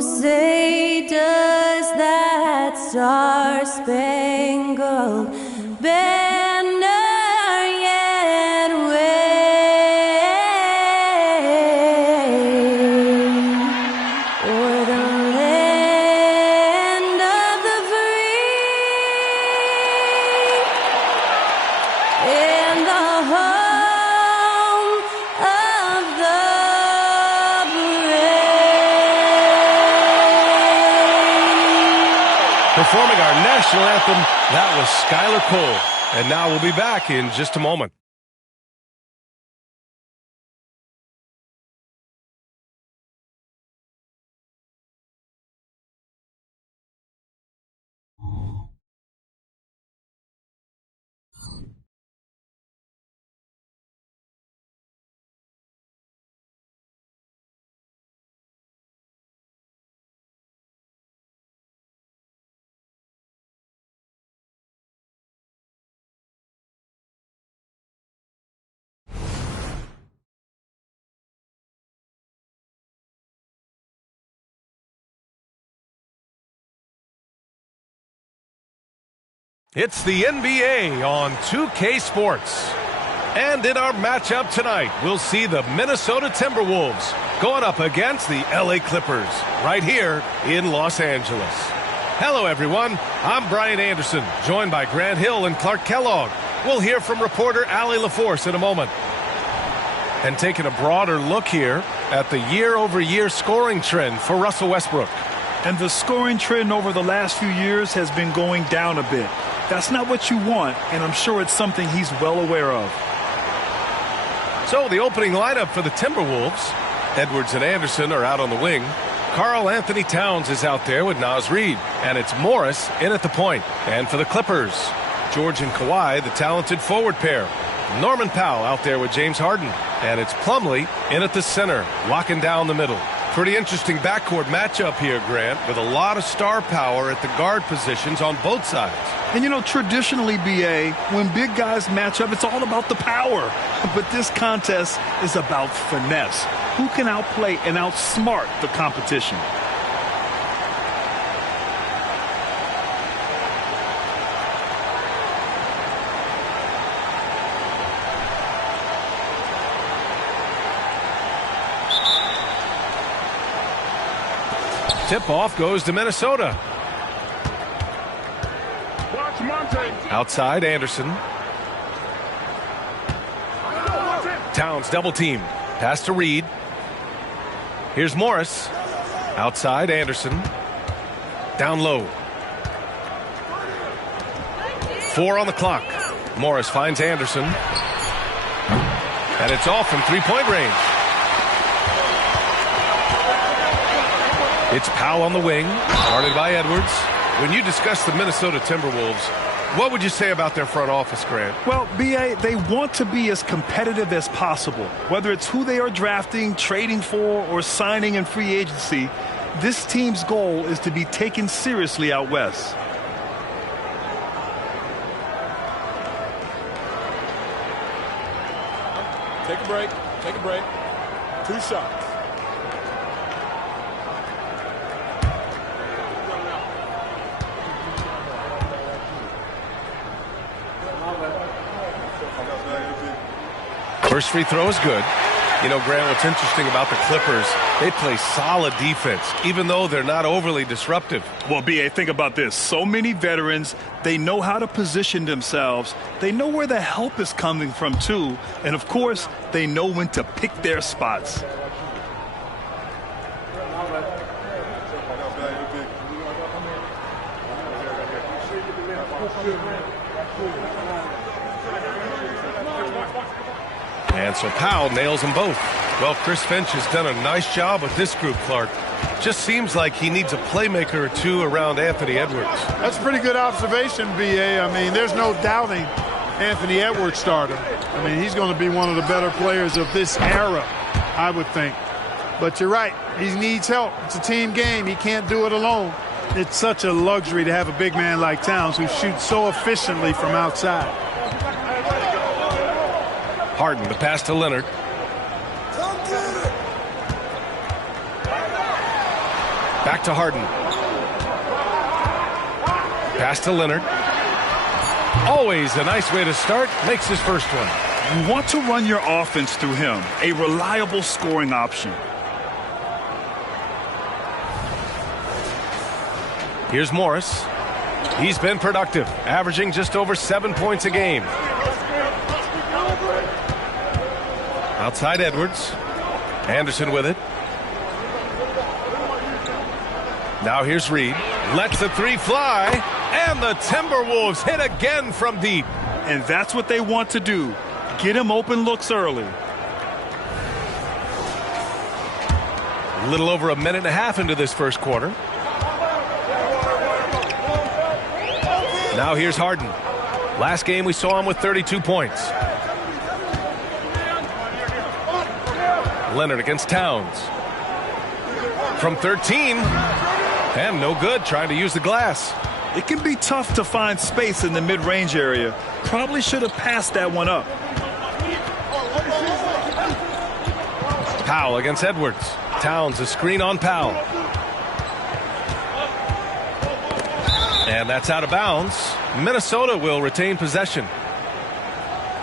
say does that star-spangled banner yet wave o'er the land of the free and the home of the Performing our national anthem, that was Skylar Cole. And now we'll be back in just a moment. It's the NBA on 2K Sports. And in our matchup tonight, we'll see the Minnesota Timberwolves going up against the LA Clippers right here in Los Angeles. Hello, everyone. I'm Brian Anderson, joined by Grant Hill and Clark Kellogg. We'll hear from reporter Allie LaForce in a moment. And taking a broader look here at the year-over-year scoring trend for Russell Westbrook. And the scoring trend over the last few years has been going down a bit. That's not what you want, and I'm sure it's something he's well aware of. So the opening lineup for the Timberwolves. Edwards and Anderson are out on the wing. Karl Anthony Towns is out there with Naz Reid. And it's Morris in at the point. And for the Clippers, George and Kawhi, the talented forward pair. Norman Powell out there with James Harden. And it's Plumlee in at the center, locking down the middle. Pretty interesting backcourt matchup here, Grant, with a lot of star power at the guard positions on both sides. And, you know, traditionally, B.A., when big guys match up, it's all about the power. But this contest is about finesse. Who can outplay and outsmart the competition? Tip-off goes to Minnesota. Outside, Anderson. Towns double team. Pass to Reid. Here's Morris. Outside, Anderson. Down low. 4 on the clock. Morris finds Anderson. And it's off from three-point range. It's Powell on the wing, guarded by Edwards. When you discuss the Minnesota Timberwolves, what would you say about their front office, Grant? Well, B.A., they want to be as competitive as possible. Whether it's who they are drafting, trading for, or signing in free agency, this team's goal is to be taken seriously out west. Take a break. Take a break. 2 shots. First free throw is good. You know, Grant, what's interesting about the Clippers, they play solid defense, even though they're not overly disruptive. Well, B.A., think about this. So many veterans, they know how to position themselves. They know where the help is coming from, too. And, of course, they know when to pick their spots. And so Powell nails them both. Well, Chris Finch has done a nice job with this group, Clark. Just seems like he needs a playmaker or two around Anthony Edwards. That's a pretty good observation, B.A. I mean, there's no doubting Anthony Edwards starter. I mean, he's going to be one of the better players of this era, I would think. But you're right. He needs help. It's a team game. He can't do it alone. It's such a luxury to have a big man like Towns who shoots so efficiently from outside. Harden, the pass to Leonard. Back to Harden. Pass to Leonard. Always a nice way to start. Makes his first one. You want to run your offense through him. A reliable scoring option. Here's Morris. He's been productive, averaging just over 7 points a game. Outside Edwards. Anderson with it. Now here's Reed. Lets the three fly. And the Timberwolves hit again from deep. And that's what they want to do. Get him open looks early. A little over a minute and a half into this first quarter. Now here's Harden. Last game we saw him with 32 points. Leonard against Towns. From 13. And no good, trying to use the glass. It can be tough to find space in the mid-range area. Probably should have passed that one up. Powell against Edwards. Towns a screen on Powell. And that's out of bounds. Minnesota will retain possession.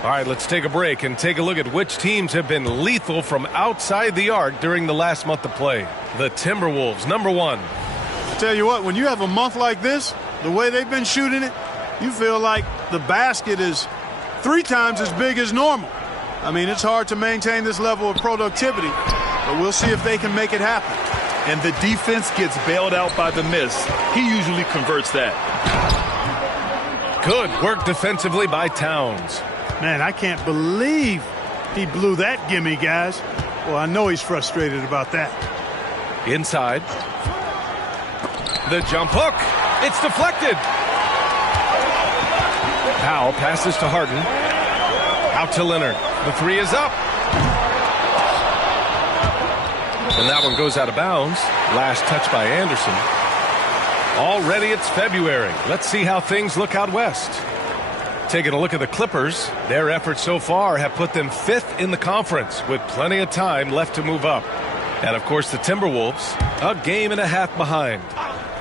All right, let's take a break and take a look at which teams have been lethal from outside the arc during the last month of play. The Timberwolves, number 1. I tell you what, when you have a month like this, the way they've been shooting it, you feel like the basket is 3 times as big as normal. I mean, it's hard to maintain this level of productivity, but we'll see if they can make it happen. And the defense gets bailed out by the miss. He usually converts that. Good work defensively by Towns. Man, I can't believe he blew that gimme, guys. Well, I know he's frustrated about that. Inside. The jump hook. It's deflected. Powell passes to Harden. Out to Leonard. The three is up. And that one goes out of bounds. Last touch by Anderson. Already it's February. Let's see how things look out west. Taking a look at the Clippers, their efforts so far have put them 5th in the conference with plenty of time left to move up. And of course the Timberwolves, a game and a half behind.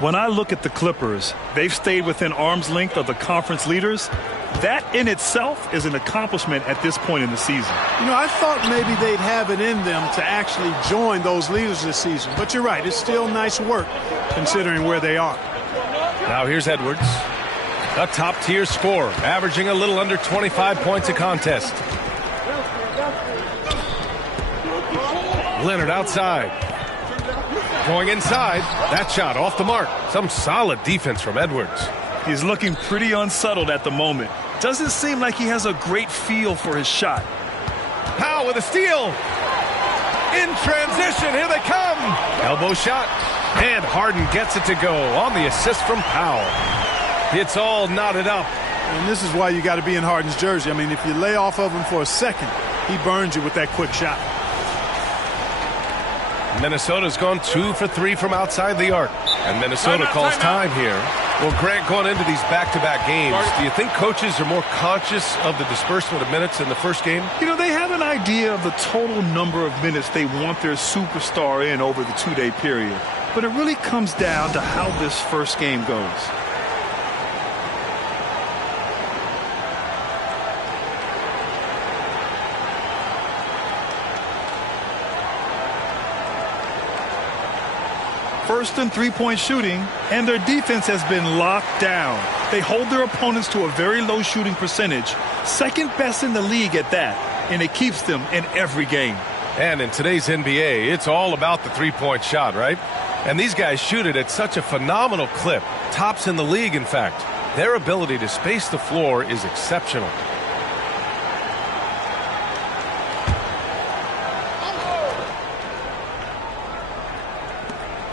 When I look at the Clippers, they've stayed within arm's length of the conference leaders. That in itself is an accomplishment at this point in the season. You know, I thought maybe they'd have it in them to actually join those leaders this season. But you're right, it's still nice work considering where they are. Now here's Edwards. A top-tier scorer, averaging a little under 25 points a contest. Leonard outside. Going inside. That shot off the mark. Some solid defense from Edwards. He's looking pretty unsettled at the moment. Doesn't seem like he has a great feel for his shot. Powell with a steal. In transition, here they come. Elbow shot. And Harden gets it to go on the assist from Powell. It's all knotted up. And this is why you got to be in Harden's jersey. I mean, if you lay off of him for a second, he burns you with that quick shot. Minnesota's gone 2 for 3 from outside the arc. And Minnesota calls time here. Well, Grant, going into these back-to-back games, do you think coaches are more conscious of the disbursement of minutes in the first game? You know, they have an idea of the total number of minutes they want their superstar in over the 2-day period. But it really comes down to how this first game goes. First and three-point shooting, and their defense has been locked down. They hold their opponents to a very low shooting percentage, second best in the league at that, and it keeps them in every game. And in today's NBA, it's all about the three-point shot, right? And these guys shoot it at such a phenomenal clip, tops in the league, in fact. Their ability to space the floor is exceptional.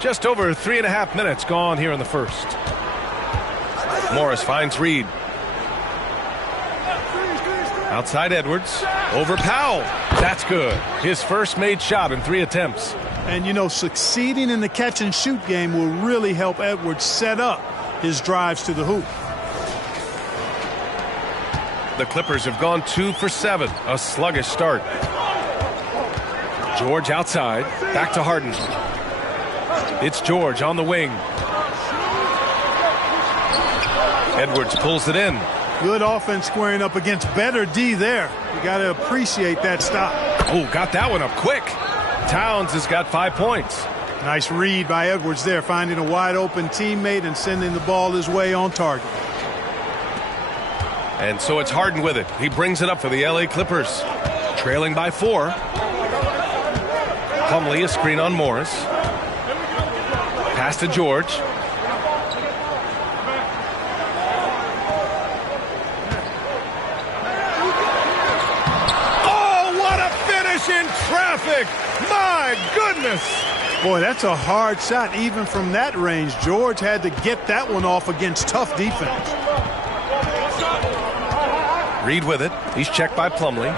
Just over 3.5 minutes gone here in the first. Morris finds Reed. Outside Edwards. Over Powell. That's good. His first made shot in 3 attempts. And, you know, succeeding in the catch-and-shoot game will really help Edwards set up his drives to the hoop. The Clippers have gone 2 for 7. A sluggish start. George outside. Back to Harden. It's George on the wing. Edwards pulls it in. Good offense squaring up against better D there. You got to appreciate that stop. Oh, got that one up quick. Towns has got 5 points. Nice read by Edwards there, finding a wide open teammate and sending the ball his way on target. And so it's Harden with it. He brings it up for the LA Clippers. Trailing by 4. Plumlee, a screen on Morris. Pass to George. Oh, what a finish in traffic! My goodness! Boy, that's a hard shot even from that range. George had to get that one off against tough defense. Reed with it. He's checked by Plumlee.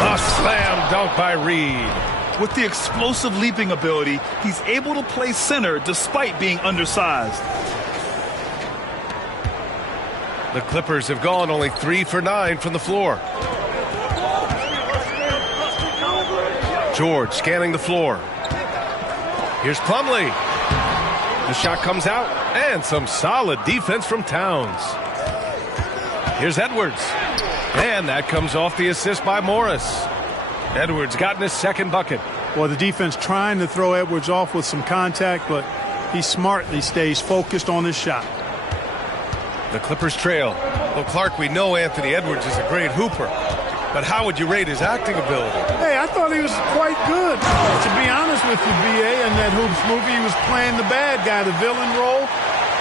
A slam dunk by Reed. With the explosive leaping ability, he's able to play center despite being undersized. The Clippers have gone only 3 for 9 from the floor. George scanning the floor. Here's Plumlee. The shot comes out, and some solid defense from Towns. Here's Edwards. And that comes off the assist by Morris. Edwards gotten his second bucket. Well, the defense trying to throw Edwards off with some contact, but he smartly stays focused on his shot. The Clippers trail. Well, Clark, we know Anthony Edwards is a great hooper, but how would you rate his acting ability? Hey, I thought he was quite good. To be honest with you, B.A., in that Hoops movie, he was playing the bad guy, the villain role.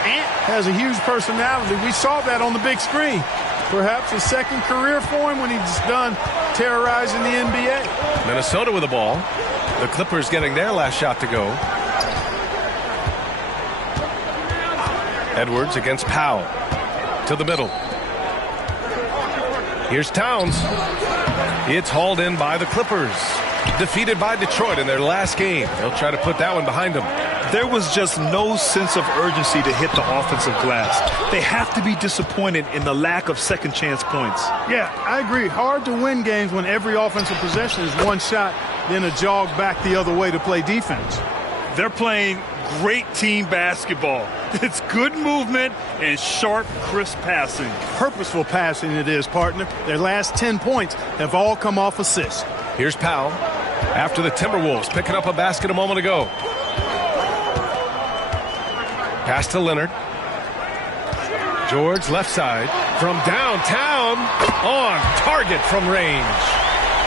Ant has a huge personality. We saw that on the big screen. Perhaps a second career for him when he's done terrorizing the NBA. Minnesota with the ball. The Clippers getting their last shot to go. Edwards against Powell. To the middle. Here's Towns. It's hauled in by the Clippers. Defeated by Detroit in their last game. They'll try to put that one behind them. There was just no sense of urgency to hit the offensive glass. They have to be disappointed in the lack of second chance points. Yeah, I agree. Hard to win games when every offensive possession is one shot, then a jog back the other way to play defense. They're playing great team basketball. It's good movement and sharp, crisp passing. Purposeful passing it is, partner. Their last 10 points have all come off assists. Here's Powell after the Timberwolves picking up a basket a moment ago. Pass to Leonard. George left side from downtown on target from range.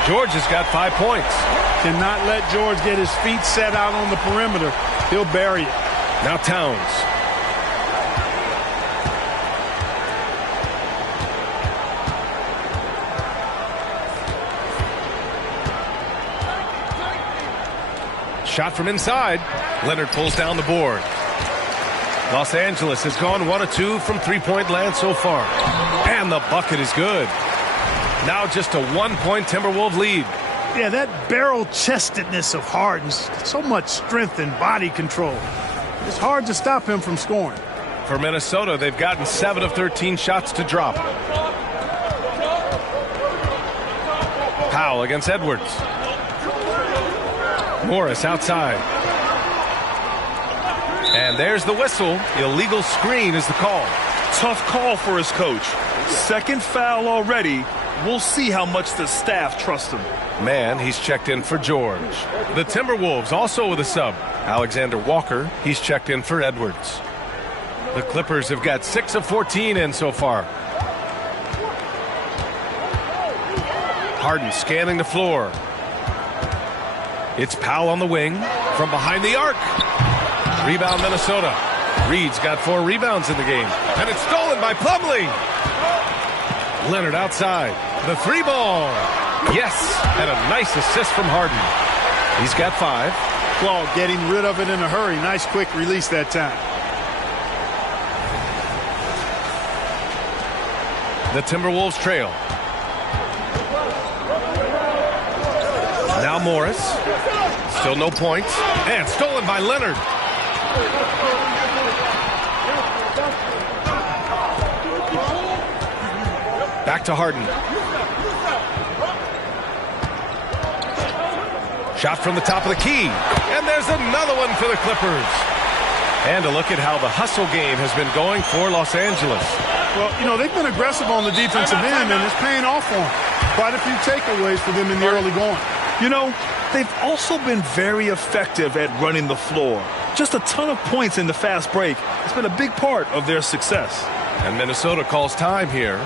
George has got 5 points. Cannot let George get his feet set out on the perimeter. He'll bury it. Now Towns. Shot from inside. Leonard pulls down the board. Los Angeles has gone 1 of 2 from three-point land so far. And the bucket is good. Now just a 1-point Timberwolves lead. Yeah, that barrel-chestedness of Harden, so much strength and body control. It's hard to stop him from scoring. For Minnesota, they've gotten 7 of 13 shots to drop. Powell against Edwards. Morris outside. And there's the whistle. Illegal screen is the call. Tough call for his coach. Second foul already. We'll see how much the staff trusts him. Man, he's checked in for George. The Timberwolves also with a sub. Alexander Walker, he's checked in for Edwards. The Clippers have got 6 of 14 in so far. Harden scanning the floor. It's Powell on the wing from behind the arc. Rebound Minnesota. Reed's got 4 rebounds in the game. And it's stolen by Plumlee. Leonard outside. The 3-ball. Yes, and a nice assist from Harden. He's got 5. Claw getting rid of it in a hurry. Nice quick release that time. The Timberwolves trail. Now Morris. Still no points. And stolen by Leonard. Back to Harden. Shot from the top of the key. And there's another one for the Clippers. And a look at how the hustle game has been going for Los Angeles. Well, you know, they've been aggressive on the defensive end, and it's paying off for them. Quite a few takeaways for them in the early going. You know, they've also been very effective at running the floor. Just a ton of points in the fast break. It's been a big part of their success. And Minnesota calls time here.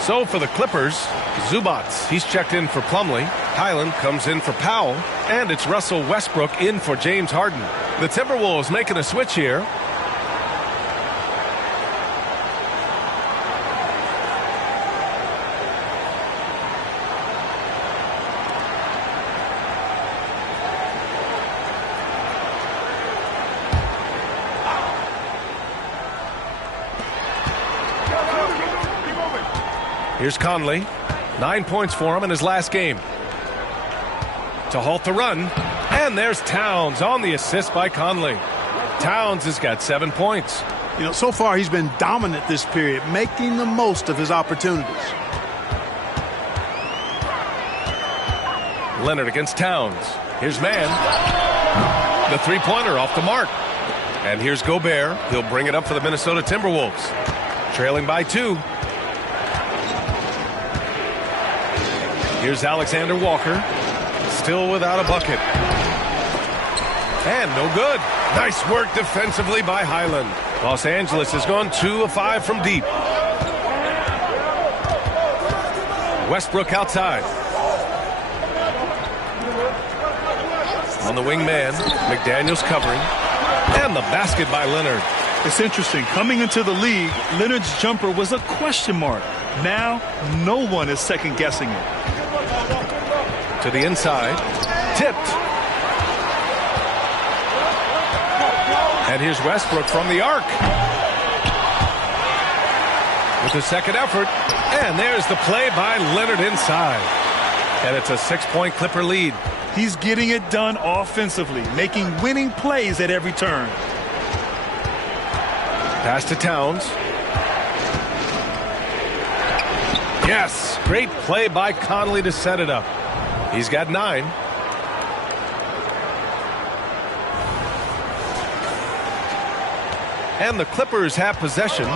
So for the Clippers, Zubats, he's checked in for Plumlee. Highland comes in for Powell. And it's Russell Westbrook in for James Harden. The Timberwolves making a switch here. Here's Conley. 9 points for him in his last game. To halt the run. And there's Towns on the assist by Conley. Towns has got 7 points. You know, so far he's been dominant this period, making the most of his opportunities. Leonard against Towns. Here's Mann. The three-pointer off the mark. And here's Gobert. He'll bring it up for the Minnesota Timberwolves. Trailing by 2. Here's Alexander Walker. Still without a bucket. And no good. Nice work defensively by Highland. Los Angeles has gone 2 of 5 from deep. Westbrook outside. On the wing man, McDaniels covering. And the basket by Leonard. It's interesting. Coming into the league, Leonard's jumper was a question mark. Now, no one is second-guessing it. To the inside. Tipped. And here's Westbrook from the arc. With the second effort. And there's the play by Leonard inside. And it's a 6-point Clipper lead. He's getting it done offensively, making winning plays at every turn. Pass to Towns. Yes, great play by Conley to set it up. He's got 9. And the Clippers have possession.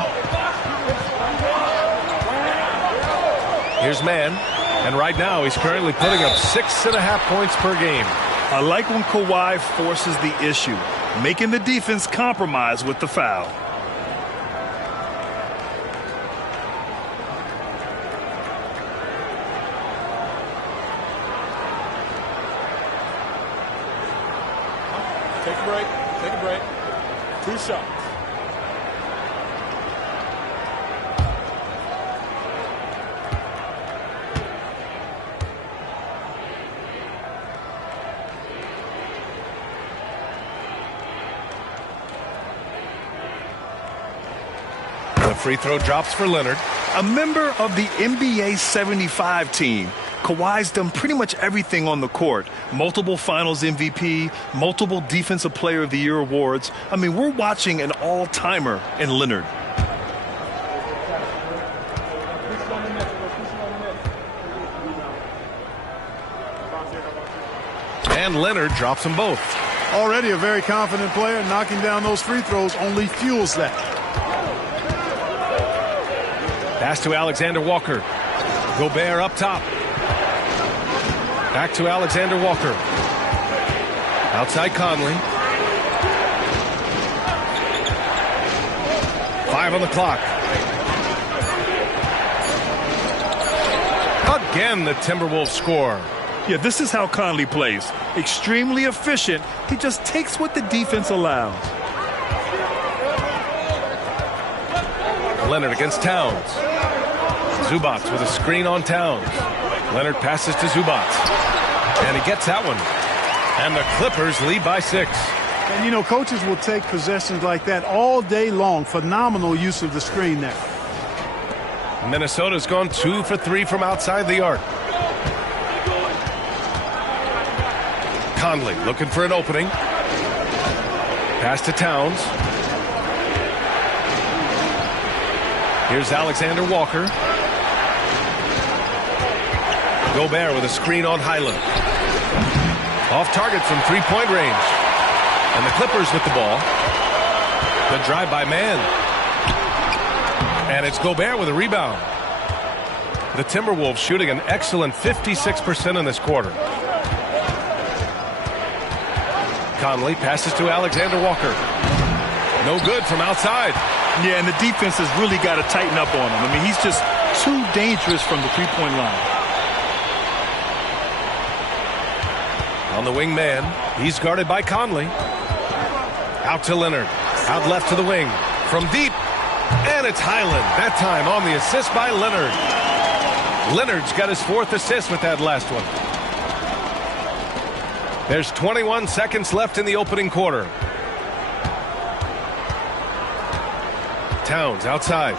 Here's Mann. And right now he's currently putting up 6.5 points per game. I like when Kawhi forces the issue, making the defense compromise with the foul. Take a break. Take a break. 2 shots. The free throw drops for Leonard. A member of the NBA 75 team, Kawhi's done pretty much everything on the court. Multiple Finals MVP, multiple Defensive Player of the Year awards. I mean, we're watching an all-timer in Leonard. And Leonard drops them both. Already a very confident player. Knocking down those free throws only fuels that. Pass to Alexander Walker. Gobert up top. Back to Alexander Walker. Outside Conley. 5 on the clock. Again, the Timberwolves score. Yeah, this is how Conley plays. Extremely efficient. He just takes what the defense allows. Leonard against Towns. Zubats with a screen on Towns. Leonard passes to Zubats. And he gets that one. And the Clippers lead by 6. And, you know, coaches will take possessions like that all day long. Phenomenal use of the screen there. Minnesota's gone 2 for 3 from outside the arc. Conley looking for an opening. Pass to Towns. Here's Alexander Walker. Gobert with a screen on Highland. Off target from three-point range. And the Clippers with the ball. The drive by man. And it's Gobert with a rebound. The Timberwolves shooting an excellent 56% in this quarter. Conley passes to Alexander Walker. No good from outside. Yeah, and the defense has really got to tighten up on him. I mean, he's just too dangerous from the three-point line. On the wing man, he's guarded by Conley. Out to Leonard. Out left to the wing. From deep. And it's Highland. That time on the assist by Leonard. Leonard's got his 4th assist with that last one. There's 21 seconds left in the opening quarter. Towns outside.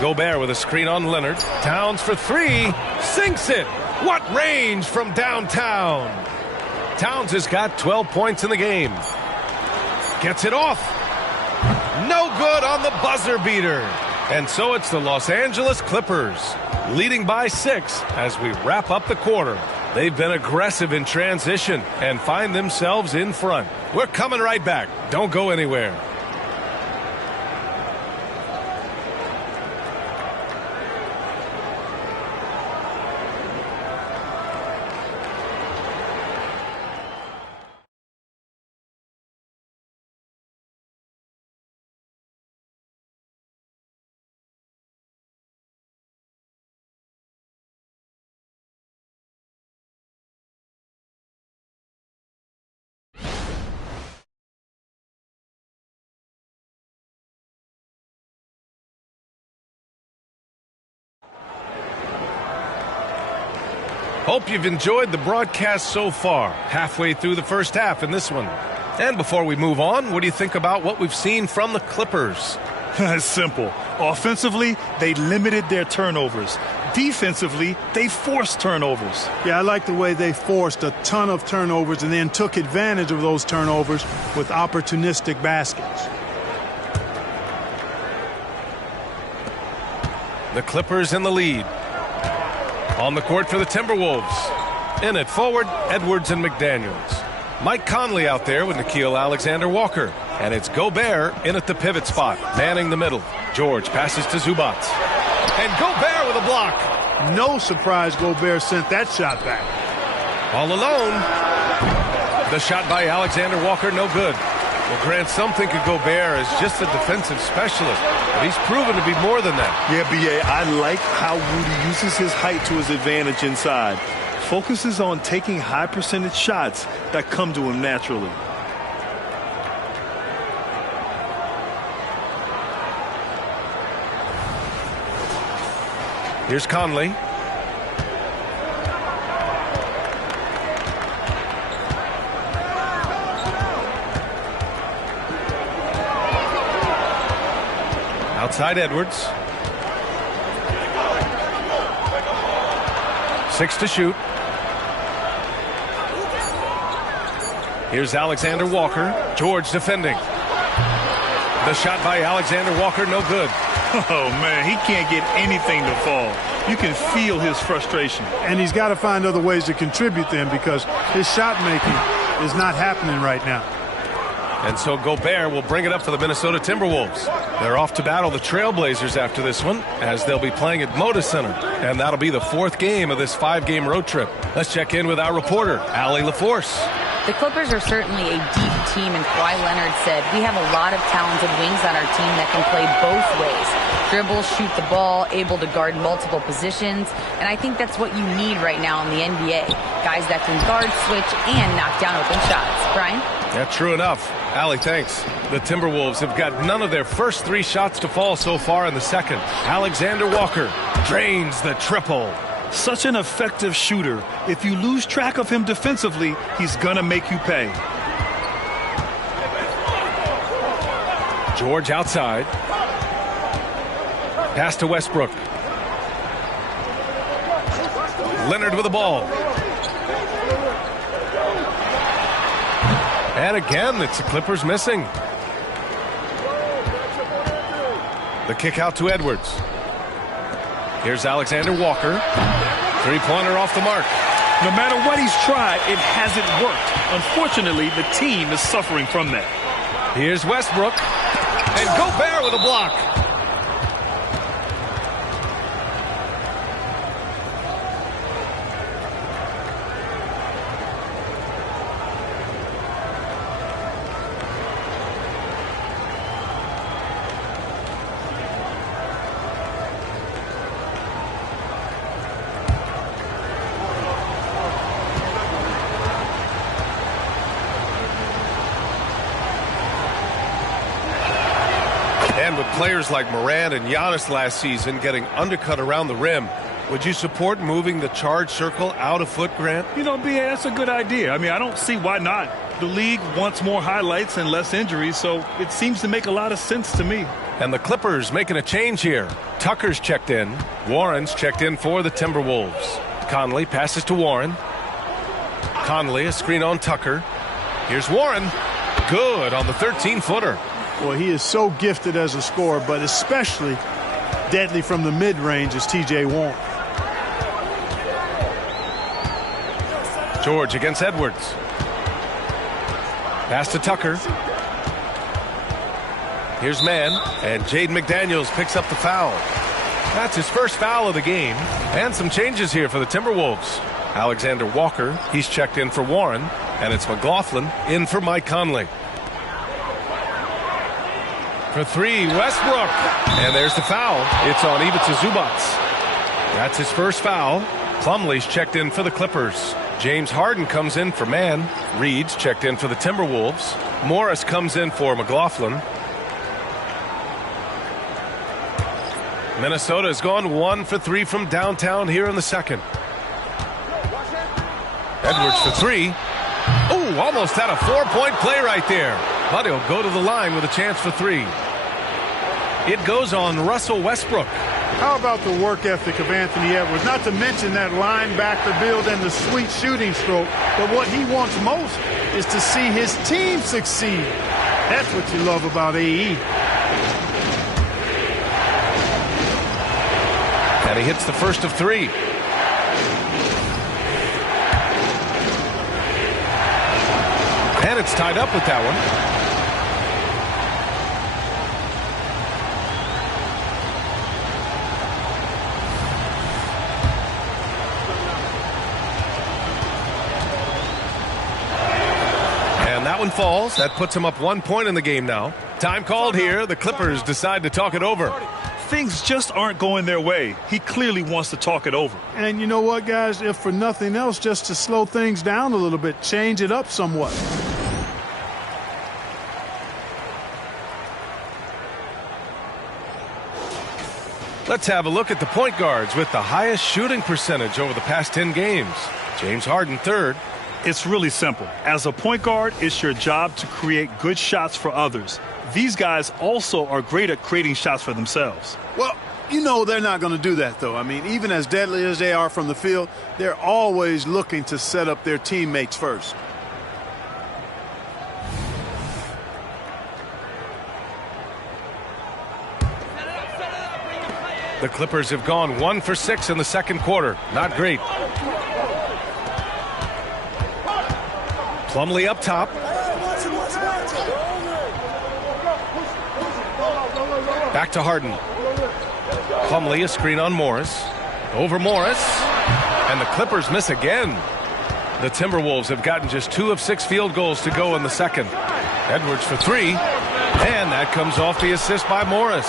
Gobert with a screen on Leonard. Towns for three. Sinks it. What range from downtown. Towns has got 12 points in the game. Gets it off. No good on the buzzer beater. And so it's the Los Angeles Clippers leading by 6 as we wrap up the quarter. They've been aggressive in transition and find themselves in front. We're coming right back. Don't go anywhere. Hope you've enjoyed the broadcast so far. Halfway through the first half in this one. And before we move on, what do you think about what we've seen from the Clippers? It's simple. Offensively, they limited their turnovers. Defensively, they forced turnovers. Yeah, I like the way they forced a ton of turnovers and then took advantage of those turnovers with opportunistic baskets. The Clippers in the lead. On the court for the Timberwolves. In it forward, Edwards and McDaniels. Mike Conley out there with Nickeil Alexander-Walker. And it's Gobert in at the pivot spot, manning the middle. George passes to Zubac. And Gobert with a block. No surprise Gobert sent that shot back. All alone. The shot by Alexander-Walker, no good. Well, Grant, some think of Gobert as just a defensive specialist, but he's proven to be more than that. Yeah, B.A., I like how Rudy uses his height to his advantage inside. Focuses on taking high percentage shots that come to him naturally. Here's Conley. Outside Edwards. 6 to shoot. Here's Alexander Walker. George defending. The shot by Alexander Walker, no good. Oh, man, he can't get anything to fall. You can feel his frustration. And he's got to find other ways to contribute then because his shot making is not happening right now. And so Gobert will bring it up for the Minnesota Timberwolves. They're off to battle the Trailblazers after this one, as they'll be playing at Moda Center. And that'll be the 4th game of this 5-game road trip. Let's check in with our reporter, Allie LaForce. The Clippers are certainly a deep team, and Kawhi Leonard said, we have a lot of talented wings on our team that can play both ways. Dribble, shoot the ball, able to guard multiple positions, and I think that's what you need right now in the NBA. Guys that can guard, switch, and knock down open shots. Brian? Yeah, true enough. Allie, thanks. The Timberwolves have got none of their first 3 shots to fall so far in the second. Alexander Walker drains the triple. Such an effective shooter. If you lose track of him defensively, he's going to make you pay. George outside. Pass to Westbrook. Leonard with the ball. And again, it's the Clippers missing. The kick out to Edwards. Here's Alexander Walker. Three-pointer off the mark. No matter what he's tried, it hasn't worked. Unfortunately, the team is suffering from that. Here's Westbrook. And Gobert with a block. And with players like Morant and Giannis last season getting undercut around the rim, would you support moving the charge circle out a foot, Grant? You know, B.A., that's a good idea. I mean, I don't see why not. The league wants more highlights and less injuries, so it seems to make a lot of sense to me. And the Clippers making a change here. Tucker's checked in. Warren's checked in for the Timberwolves. Conley passes to Warren. Conley, a screen on Tucker. Here's Warren. Good on the 13-footer. Well, he is so gifted as a scorer, but especially deadly from the mid-range is T.J. Warren. George against Edwards. Pass to Tucker. Here's Mann, and Jaden McDaniels picks up the foul. That's his first foul of the game. And some changes here for the Timberwolves. Alexander Walker, he's checked in for Warren, and it's McLaughlin in for Mike Conley. For three, Westbrook. And there's the foul. It's on Ivica Zubac. That's his first foul. Plumlee's checked in for the Clippers. James Harden comes in for Mann. Reed's checked in for the Timberwolves. Morris comes in for McLaughlin. Minnesota has gone 1 for 3 from downtown here in the second. Edwards for three. Oh, almost had a 4-point play right there. But he'll go to the line with a chance for three. It goes on Russell Westbrook. How about the work ethic of Anthony Edwards? Not to mention that linebacker build and the sweet shooting stroke. But what he wants most is to see his team succeed. That's what you love about AE. And he hits the first of three. And it's tied up with that one. And that one falls. That puts him up 1 point in the game now. Time called here. The Clippers decide to talk it over. Things just aren't going their way. He clearly wants to talk it over. And you know what, guys? If for nothing else, just to slow things down a little bit, change it up somewhat. Let's have a look at the point guards with the highest shooting percentage over the past 10 games. James Harden third. It's really simple. As a point guard, it's your job to create good shots for others. These guys also are great at creating shots for themselves. Well, you know they're not going to do that, though. I mean, even as deadly as they are from the field, they're always looking to set up their teammates first. The Clippers have gone 1 for 6 in the second quarter. Not great. Plumlee up top. Back to Harden. Plumlee, a screen on Morris. Over Morris. And the Clippers miss again. The Timberwolves have gotten just 2 of 6 field goals to go in the second. Edwards for three. And that comes off the assist by Morris.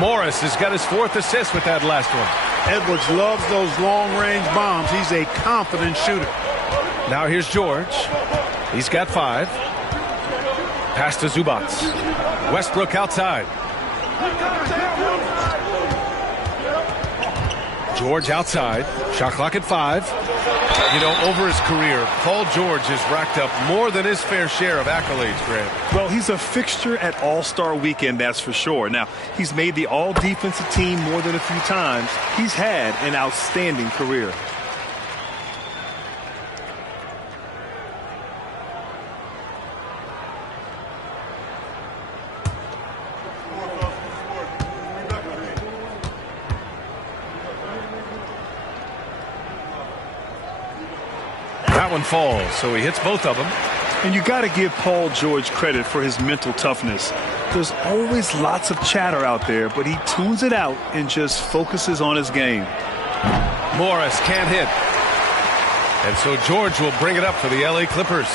Morris has got his 4th assist with that last one. Edwards loves those long-range bombs. He's a confident shooter. Now here's George. He's got 5. Pass to Zubac. Westbrook outside. George outside. Shot clock at 5. You know, over his career, Paul George has racked up more than his fair share of accolades, Grant. Well, he's a fixture at All-Star Weekend, that's for sure. Now, he's made the All-Defensive team more than a few times. He's had an outstanding career. That one falls, so he hits both of them. And you got to give Paul George credit for his mental toughness. There's always lots of chatter out there, but he tunes it out and just focuses on his game. Morris can't hit. And so George will bring it up for the LA Clippers.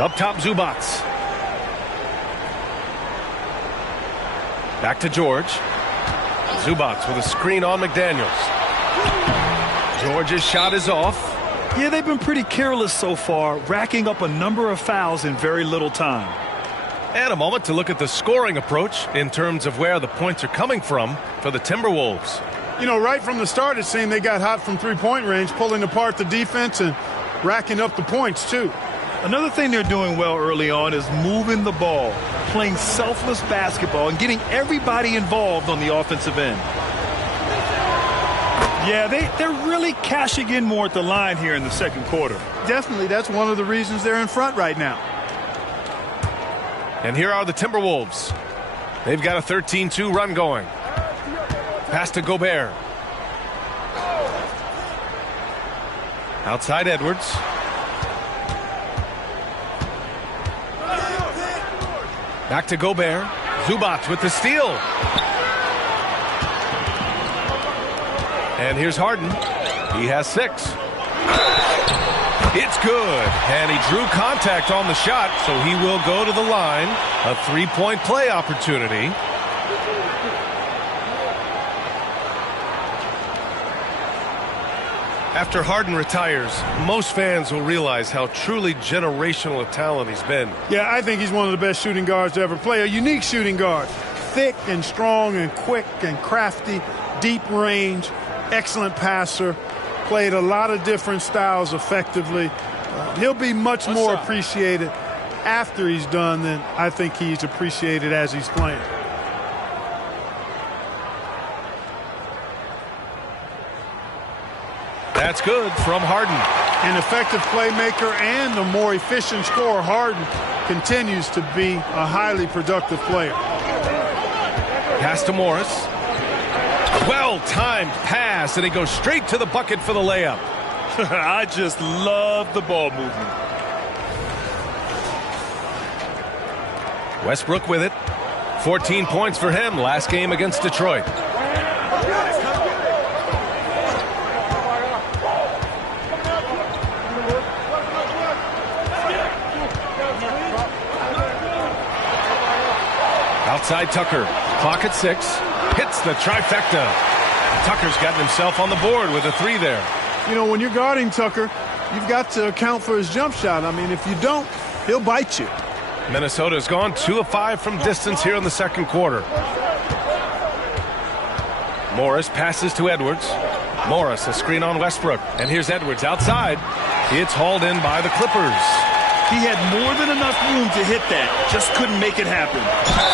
Up top, Zubats. Back to George. Zubats with a screen on McDaniels. George's shot is off. Yeah, they've been pretty careless so far, racking up a number of fouls in very little time. And a moment to look at the scoring approach in terms of where the points are coming from for the Timberwolves. You know, right from the start, it seemed they got hot from three-point range, pulling apart the defense and racking up the points, too. Another thing they're doing well early on is moving the ball, playing selfless basketball, and getting everybody involved on the offensive end. Yeah, they're really cashing in more at the line here in the second quarter. Definitely, that's one of the reasons they're in front right now. And here are the Timberwolves. They've got a 13-2 run going. Pass to Gobert. Outside Edwards. Back to Gobert. Zubats with the steal. And here's Harden. He has 6. It's good. And he drew contact on the shot, so he will go to the line. A 3-point play opportunity. After Harden retires, most fans will realize how truly generational a talent he's been. Yeah, I think he's one of the best shooting guards to ever play. A unique shooting guard. Thick and strong and quick and crafty. Deep range. Excellent passer. Played a lot of different styles effectively. He'll be much more appreciated after he's done than I think he's appreciated as he's playing. That's good from Harden. An effective playmaker and a more efficient scorer. Harden continues to be a highly productive player. Pass to Morris. Well-timed pass, and he goes straight to the bucket for the layup. I just love the ball movement. Westbrook with it. 14 points for him last game against Detroit. Outside Tucker. Clock at 6. Hits the trifecta. Tucker's gotten himself on the board with a 3 there. You know, when you're guarding Tucker, you've got to account for his jump shot. I mean, if you don't, he'll bite you. Minnesota's gone 2 of 5 from distance here in the second quarter. Morris passes to Edwards. Morris, a screen on Westbrook. And here's Edwards outside. It's hauled in by the Clippers. He had more than enough room to hit that, just couldn't make it happen.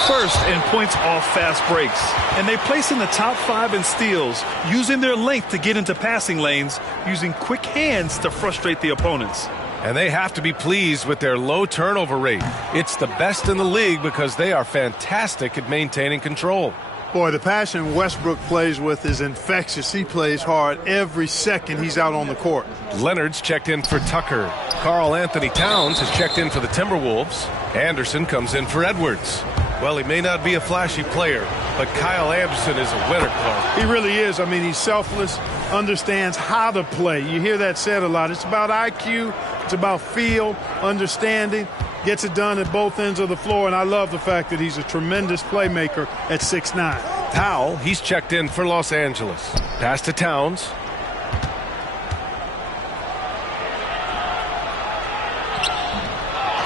First in points off fast breaks. And they place in the top 5 in steals, using their length to get into passing lanes, using quick hands to frustrate the opponents. And they have to be pleased with their low turnover rate. It's the best in the league because they are fantastic at maintaining control. Boy, the passion Westbrook plays with is infectious. He plays hard every second he's out on the court. Leonard's checked in for Tucker. Karl Anthony Towns has checked in for the Timberwolves. Anderson comes in for Edwards. Well, he may not be a flashy player, but Kyle Anderson is a winner, Clark. He really is. I mean, he's selfless, understands how to play. You hear that said a lot. It's about IQ. It's about feel, understanding. Gets it done at both ends of the floor, and I love the fact that he's a tremendous playmaker at 6'9". Powell, he's checked in for Los Angeles. Pass to Towns.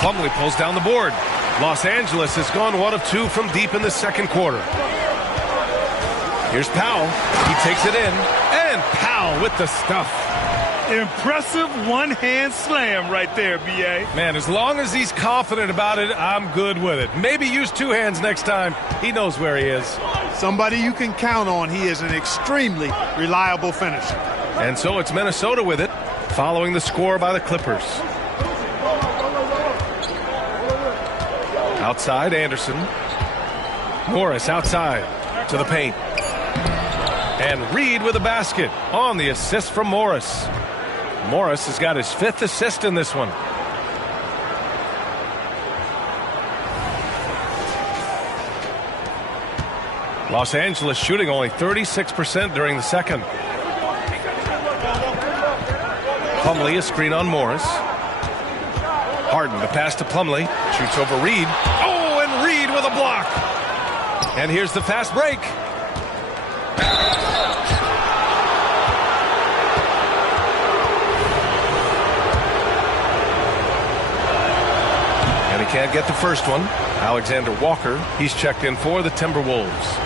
Plumlee pulls down the board. Los Angeles has gone 1 of 2 from deep in the second quarter. Here's Powell. He takes it in, and Powell with the stuff. Impressive one-hand slam right there, B.A. Man, as long as he's confident about it, I'm good with it. Maybe use 2 hands next time. He knows where he is. Somebody you can count on. He is an extremely reliable finisher. And so it's Minnesota with it, following the score by the Clippers. Outside, Anderson. Morris outside to the paint. And Reed with a basket on the assist from Morris. Morris has got his 5th assist in this one. Los Angeles shooting only 36% during the second. Plumlee, a screen on Morris. Harden, the pass to Plumlee. Shoots over Reed. Oh, and Reed with a block. And here's the fast break. And he can't get the first one. Alexander Walker, he's checked in for the Timberwolves.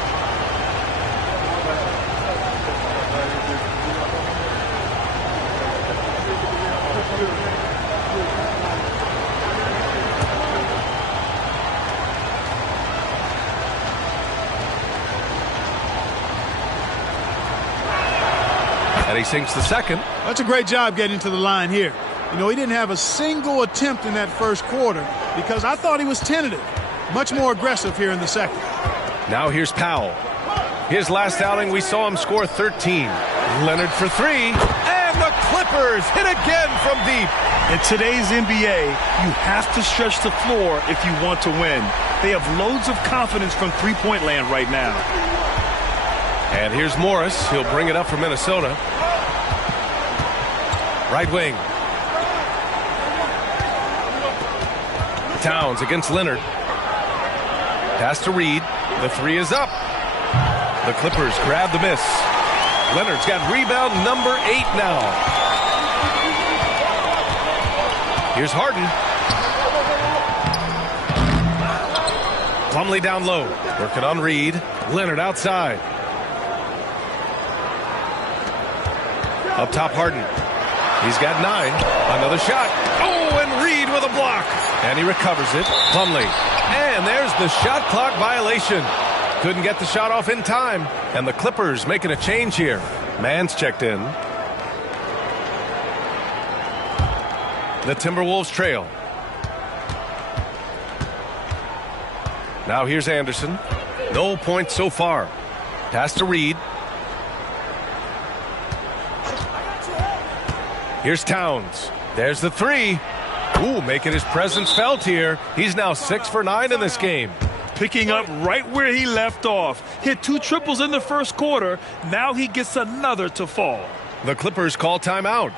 And he sinks the second. That's a great job getting to the line here. You know, he didn't have a single attempt in that first quarter because I thought he was tentative. Much more aggressive here in the second. Now here's Powell. His last outing, we saw him score 13. Leonard for 3. And the Clippers hit again from deep. In today's NBA, you have to stretch the floor if you want to win. They have loads of confidence from three-point land right now. And here's Morris. He'll bring it up for Minnesota. Right wing. Towns against Leonard. Pass to Reed. The 3 is up. The Clippers grab the miss. Leonard's got rebound number 8 now. Here's Harden. Plumlee down low. Working on Reed. Leonard outside. Up top, Harden. He's got 9. Another shot. Oh, and Reed with a block. And he recovers it. Plumlee. And there's the shot clock violation. Couldn't get the shot off in time. And the Clippers making a change here. Mann's checked in. The Timberwolves trail. Now here's Anderson. No points so far. Pass to Reed. Here's Towns. There's the 3. Ooh, making his presence felt here. He's now 6 for 9 in this game. Picking up right where he left off. Hit 2 triples in the first quarter. Now he gets another to fall. The Clippers call timeout.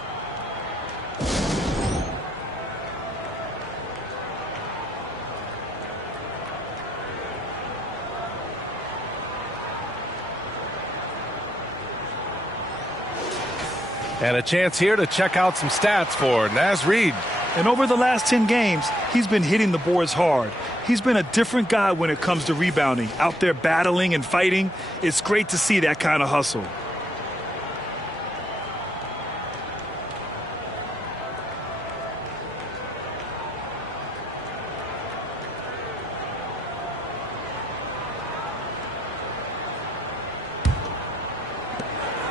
And a chance here to check out some stats for Naz Reid. And over the last 10 games, he's been hitting the boards hard. He's been a different guy when it comes to rebounding. Out there battling and fighting. It's great to see that kind of hustle.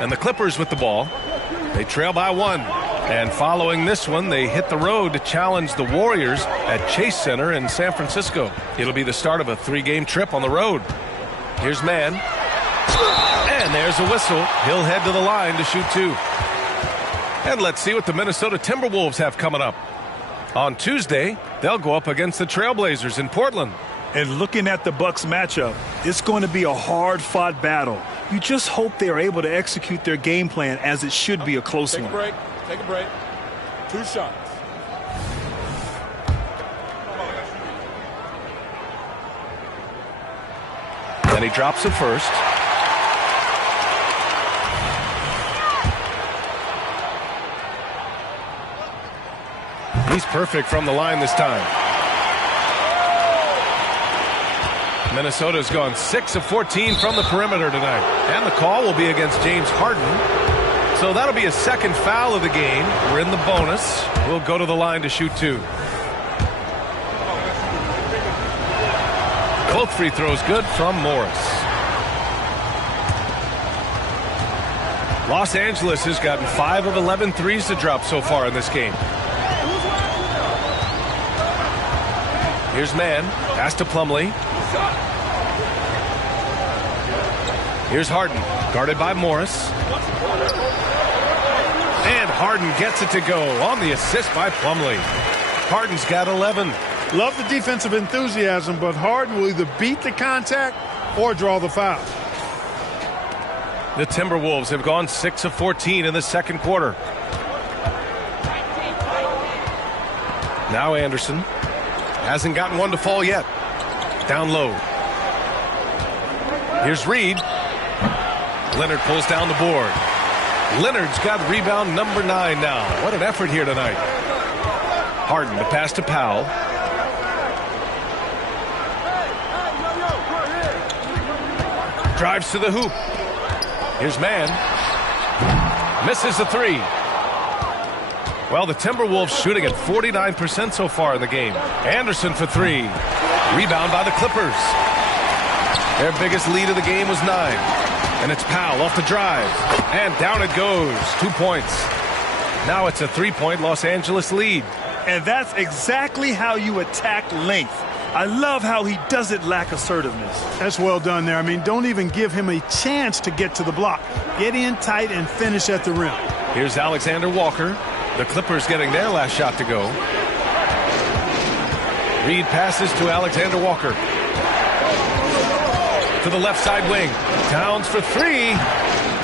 And the Clippers with the ball. They trail by 1. And following this one, they hit the road to challenge the Warriors at Chase Center in San Francisco. It'll be the start of a 3-game trip on the road. Here's Mann. And there's a whistle. He'll head to the line to shoot 2. And let's see what the Minnesota Timberwolves have coming up. On Tuesday, they'll go up against the Trailblazers in Portland. And looking at the Bucks matchup, it's going to be a hard-fought battle. You just hope they are able to execute their game plan, as it should be a close one. Take a break. 2 shots. And he drops it first. He's perfect from the line this time. Minnesota's gone 6 of 14 from the perimeter tonight. And the call will be against James Harden. So that'll be a second foul of the game. We're in the bonus. We'll go to the line to shoot 2. Both free throws good from Morris. Los Angeles has gotten 5 of 11 threes to drop so far in this game. Here's Mann. Pass to Plumlee. Here's Harden. Guarded by Morris. And Harden gets it to go on the assist by Plumlee. Harden's got 11. Love the defensive enthusiasm, but Harden will either beat the contact or draw the foul. The Timberwolves have gone 6 of 14 in the second quarter. Now Anderson hasn't gotten one to fall yet. Down low. Here's Reed. Leonard pulls down the board. Leonard's got rebound number 9 now. What an effort here tonight. Harden to pass to Powell. Drives to the hoop. Here's Mann. Misses the 3. Well, the Timberwolves shooting at 49% so far in the game. Anderson for 3. Rebound by the Clippers. Their biggest lead of the game was 9. And it's Powell off the drive. And down it goes. 2 points. Now it's a 3-point Los Angeles lead. And that's exactly how you attack length. I love how he doesn't lack assertiveness. That's well done there. I mean, don't even give him a chance to get to the block. Get in tight and finish at the rim. Here's Alexander Walker. The Clippers getting their last shot to go. Reed passes to Alexander Walker. To the left side wing. Towns for 3.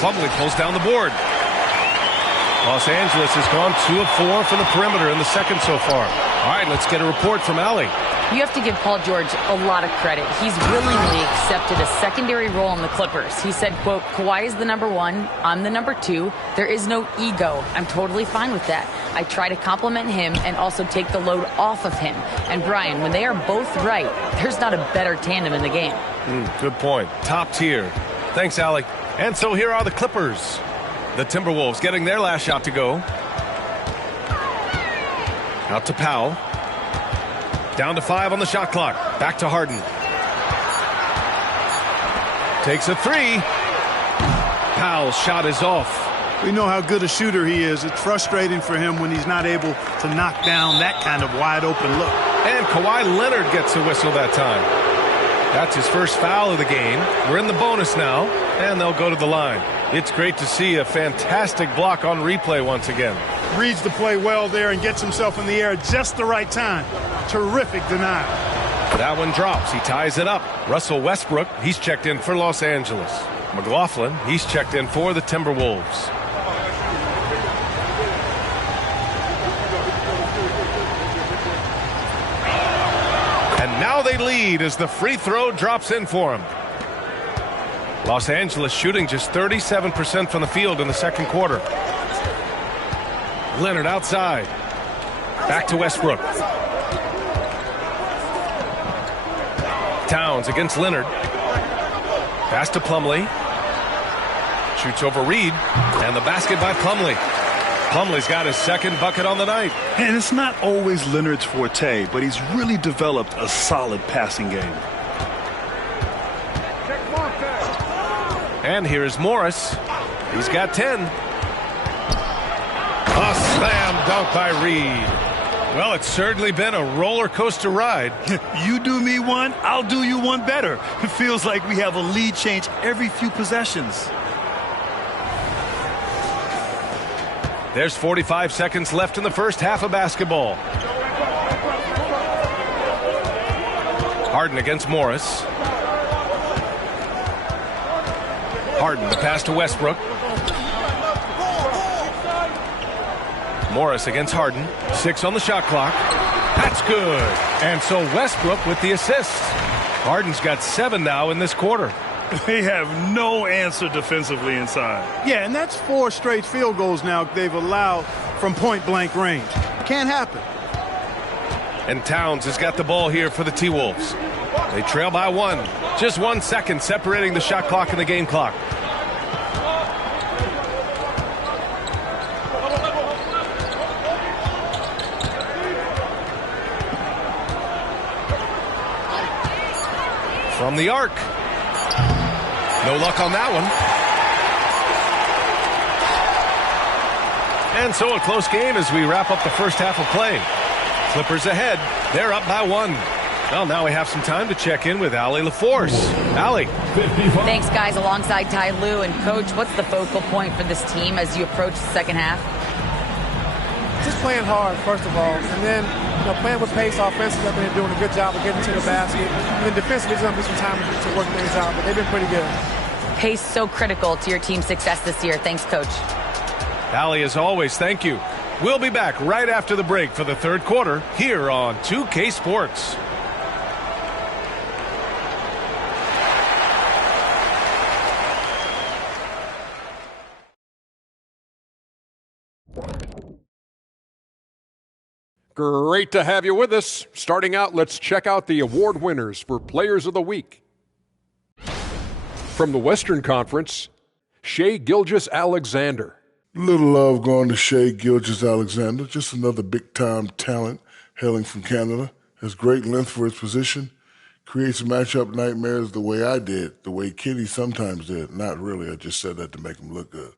Plumlee pulls down the board. Los Angeles has gone 2 of 4 from the perimeter in the second so far. All right, let's get a report from Allie. You have to give Paul George a lot of credit. He's willingly accepted a secondary role in the Clippers. He said, quote, Kawhi is the number 1, I'm the number 2. There is no ego. I'm totally fine with that. I try to compliment him and also take the load off of him. And Brian, when they are both right, there's not a better tandem in the game. Good point. Top tier. Thanks, Allie. And so here are the Clippers. The Timberwolves getting their last shot to go. Out to Powell. Down to 5 on the shot clock. Back to Harden. Takes a 3. Powell's shot is off. We know how good a shooter he is. It's frustrating for him when he's not able to knock down that kind of wide open look. And Kawhi Leonard gets a whistle that time. That's his first foul of the game. We're in the bonus now, and they'll go to the line. It's great to see a fantastic block on replay once again. Reads the play well there and gets himself in the air at just the right time. Terrific denial. That one drops. He ties it up. Russell Westbrook, he's checked in for Los Angeles. McLaughlin, he's checked in for the Timberwolves. And now they lead as the free throw drops in for him. Los Angeles shooting just 37% from the field in the second quarter. Leonard outside. Back to Westbrook. Towns against Leonard. Pass to Plumlee. Shoots over Reed. And the basket by Plumlee. Plumlee's got his second bucket on the night. And it's not always Leonard's forte, but he's really developed a solid passing game. And here is Morris. He's got 10. A slam dunk by Reed. Well, it's certainly been a roller coaster ride. You do me one, I'll do you one better. It feels like we have a lead change every few possessions. There's 45 seconds left in the first half of basketball. Harden against Morris. Harden, the pass to Westbrook. Morris against Harden. 6 on the shot clock. That's good. And so Westbrook with the assist. Harden's got 7 now in this quarter. They have no answer defensively inside. Yeah, and that's 4 straight field goals now they've allowed from point-blank range. Can't happen. And Towns has got the ball here for the T-Wolves. They trail by 1. Just 1 second separating the shot clock and the game clock. From the arc. No luck on that one. And so a close game as we wrap up the first half of play. Clippers ahead. They're up by 1. Well, now we have some time to check in with Allie LaForce. Allie. Thanks, guys. Alongside Ty Lue and Coach, what's the focal point for this team as you approach the second half? Just playing hard, first of all, and then playing with pace offensively. They've been doing a good job of getting to the basket. And then defensively, there's going to be some time to work things out, but they've been pretty good. Pace so critical to your team's success this year. Thanks, Coach. Allie, as always, thank you. We'll be back right after the break for the third quarter here on 2K Sports. Great to have you with us. Starting out, let's check out the award winners for Players of the Week. From the Western Conference, Shai Gilgeous-Alexander. Little love going to Shai Gilgeous-Alexander, just another big-time talent hailing from Canada. Has great length for his position, creates matchup nightmares the way I did, the way Kitty sometimes did. Not really, I just said that to make him look good.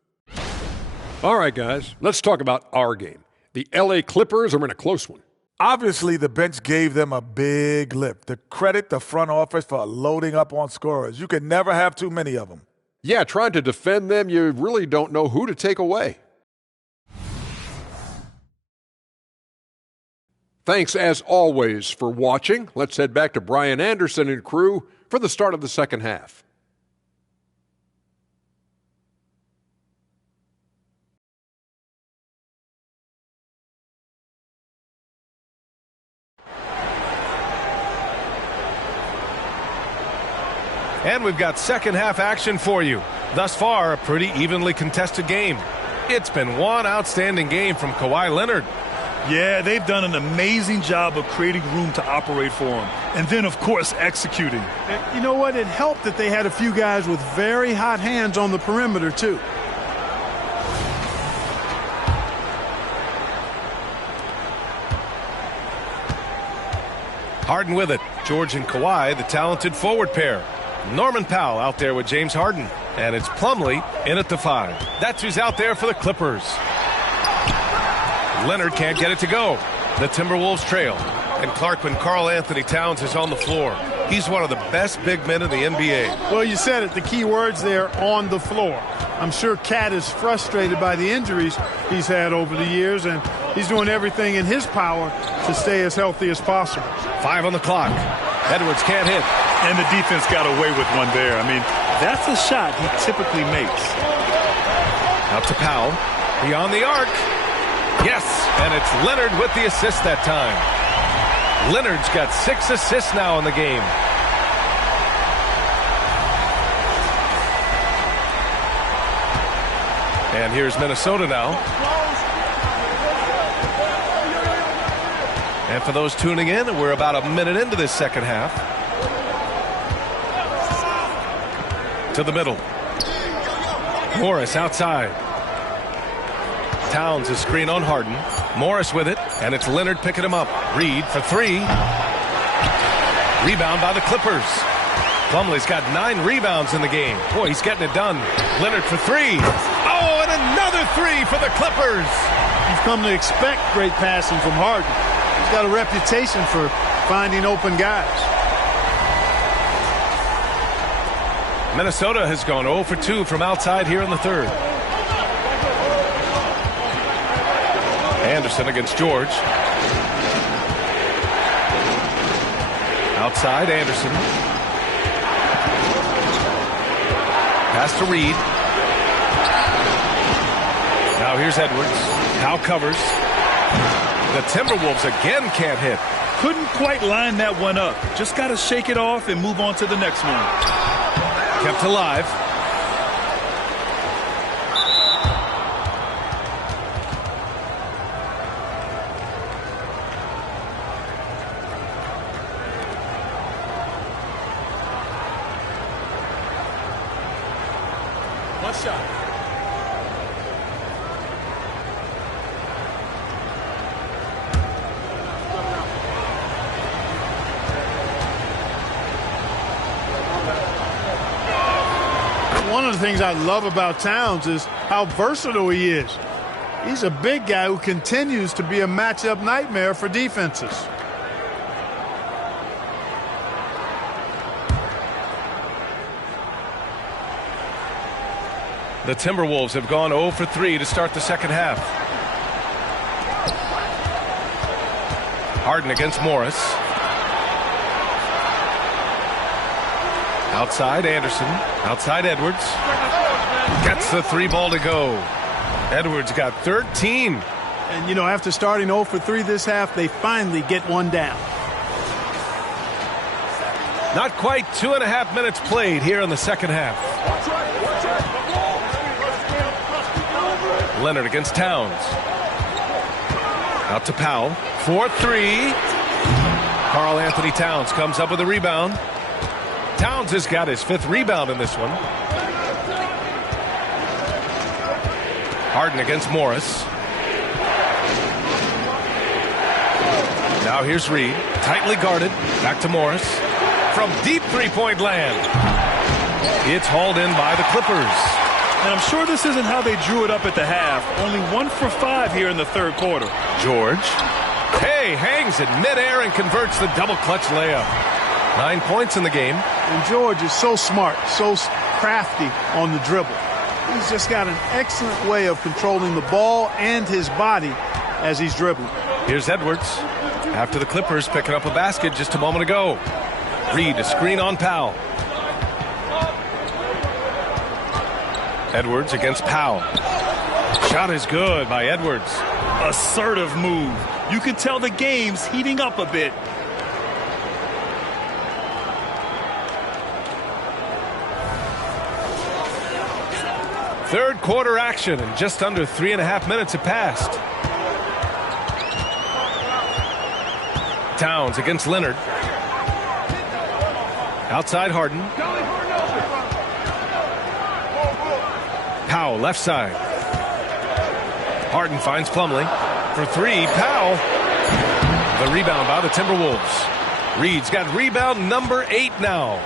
All right, guys, let's talk about our game. The LA Clippers are in a close one. Obviously, the bench gave them a big lift. To credit the front office for loading up on scorers. You can never have too many of them. Yeah, trying to defend them, you really don't know who to take away. Thanks, as always, for watching. Let's head back to Brian Anderson and crew for the start of the second half. And we've got second half action for you. Thus far, a pretty evenly contested game. It's been one outstanding game from Kawhi Leonard. Yeah, they've done an amazing job of creating room to operate for him. And then, of course, executing. You know what? It helped that they had a few guys with very hot hands on the perimeter, too. Harden with it. George and Kawhi, the talented forward pair. Norman Powell out there with James Harden. And it's Plumlee in at the 5. That's who's out there for the Clippers. Leonard can't get it to go. The Timberwolves trail. And Clark, when Karl Anthony Towns is on the floor, he's one of the best big men in the NBA. Well, you said it. The key words there, on the floor. I'm sure Cat is frustrated by the injuries he's had over the years, and he's doing everything in his power to stay as healthy as possible. 5 on the clock. Edwards can't hit. And the defense got away with one there. I mean, that's a shot he typically makes. Out to Powell. Beyond the arc. Yes, and it's Leonard with the assist that time. Leonard's got 6 assists now in the game. And here's Minnesota now. And for those tuning in, we're about a minute into this second half. To the middle. Morris outside. Towns is screen on Harden. Morris with it, and it's Leonard picking him up. Reed for 3. Rebound by the Clippers. Plumlee's got 9 rebounds in the game. Boy, he's getting it done. Leonard for 3. Oh, and another 3 for the Clippers. You've come to expect great passing from Harden. He's got a reputation for finding open guys. Minnesota has gone 0 for 2 from outside here in the third. Anderson against George. Outside, Anderson. Pass to Reed. Now here's Edwards. Now covers. The Timberwolves again can't hit. Couldn't quite line that one up. Just got to shake it off and move on to the next one. Kept alive. One shot. One of the things I love about Towns is how versatile he is. He's a big guy who continues to be a matchup nightmare for defenses. The Timberwolves have gone 0 for 3 to start the second half. Harden against Morris. Outside Anderson. Outside Edwards. Gets the 3 ball to go. Edwards got 13. And, you know, after starting 0 for 3 this half, they finally get one down. Not quite 2.5 minutes played here in the second half. Leonard against Towns. Out to Powell. 4-3. Karl Anthony Towns comes up with a rebound. Towns has got his 5th rebound in this one. Harden against Morris. Now here's Reed. Tightly guarded. Back to Morris. From deep three-point land. It's hauled in by the Clippers. And I'm sure this isn't how they drew it up at the half. Only 1 for 5 here in the third quarter. George. Hey, hangs in midair and converts the double clutch layup. 9 points in the game. And George is so smart, so crafty on the dribble. He's just got an excellent way of controlling the ball and his body as he's dribbling. Here's Edwards. After the Clippers picking up a basket just a moment ago. Reed, a screen on Powell. Edwards against Powell. Shot is good by Edwards. Assertive move. You can tell the game's heating up a bit. Third quarter action, and just under 3.5 minutes have passed. Towns against Leonard. Outside Harden. Powell left side. Harden finds Plumlee for 3. Powell. The rebound by the Timberwolves. Reed's got rebound number 8 now.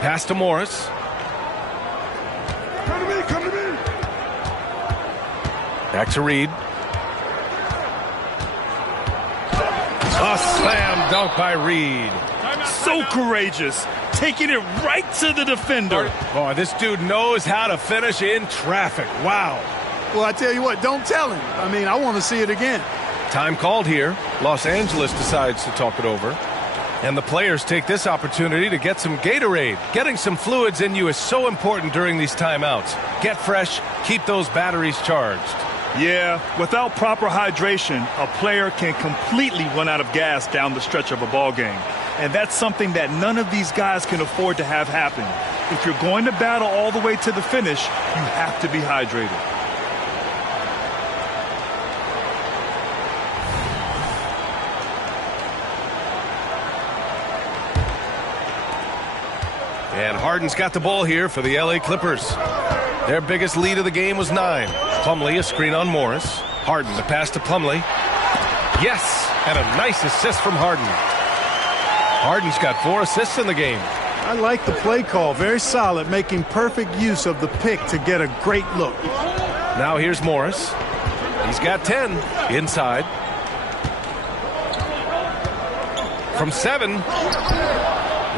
Pass to Morris. Come to me. Back to Reed. A slam dunk by Reed. So courageous. Taking it right to the defender. Boy, this dude knows how to finish in traffic. Wow. Well, I tell you what, don't tell him. I mean, I want to see it again. Time called here. Los Angeles decides to talk it over. And the players take this opportunity to get some Gatorade. Getting some fluids in you is so important during these timeouts. Get fresh, keep those batteries charged. Yeah, without proper hydration, a player can completely run out of gas down the stretch of a ball game. And that's something that none of these guys can afford to have happen. If you're going to battle all the way to the finish, you have to be hydrated. And Harden's got the ball here for the LA Clippers. Their biggest lead of the game was 9. Plumlee, a screen on Morris. Harden, the pass to Plumlee. Yes, and a nice assist from Harden. Harden's got 4 assists in the game. I like the play call. Very solid, making perfect use of the pick to get a great look. Now here's Morris. He's got 10 inside. From 7.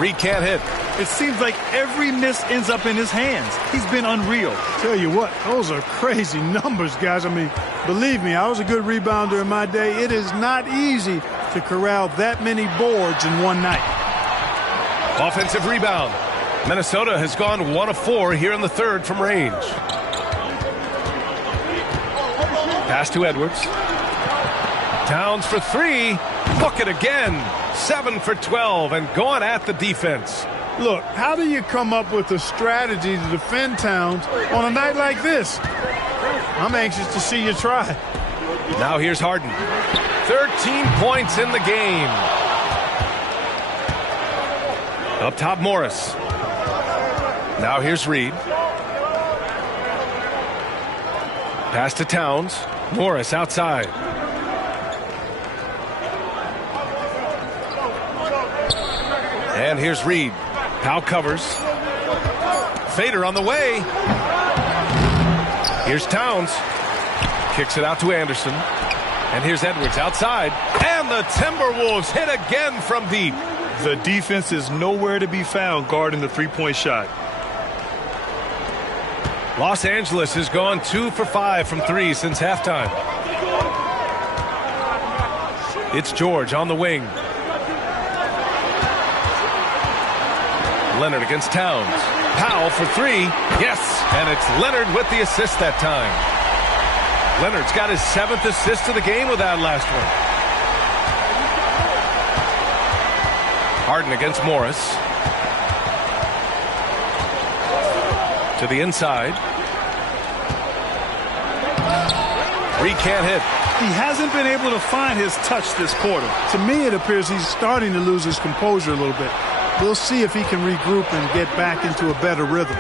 Reed can't hit. It seems like every miss ends up in his hands. He's been unreal. Tell you what, those are crazy numbers, guys. I mean, believe me, I was a good rebounder in my day. It is not easy to corral that many boards in one night. Offensive rebound. Minnesota has gone 1 of 4 here in the third from range. Pass to Edwards. Towns for 3. Book it again. 7 for 12 and going at the defense. Look, how do you come up with a strategy to defend Towns on a night like this? I'm anxious to see you try. Now here's Harden. 13 points in the game. Up top, Morris. Now here's Reed. Pass to Towns. Morris outside. And here's Reed. Powell covers. Fader on the way. Here's Towns. Kicks it out to Anderson. And here's Edwards outside. And the Timberwolves hit again from deep. The defense is nowhere to be found guarding the three-point shot. Los Angeles has gone 2 for 5 from 3 since halftime. It's George on the wing. Leonard against Towns. Powell for 3. Yes, and it's Leonard with the assist that time. Leonard's got his 7th assist of the game with that last one. Harden against Morris. To the inside. Reed can't hit. He hasn't been able to find his touch this quarter. To me, it appears he's starting to lose his composure a little bit. We'll see if he can regroup and get back into a better rhythm.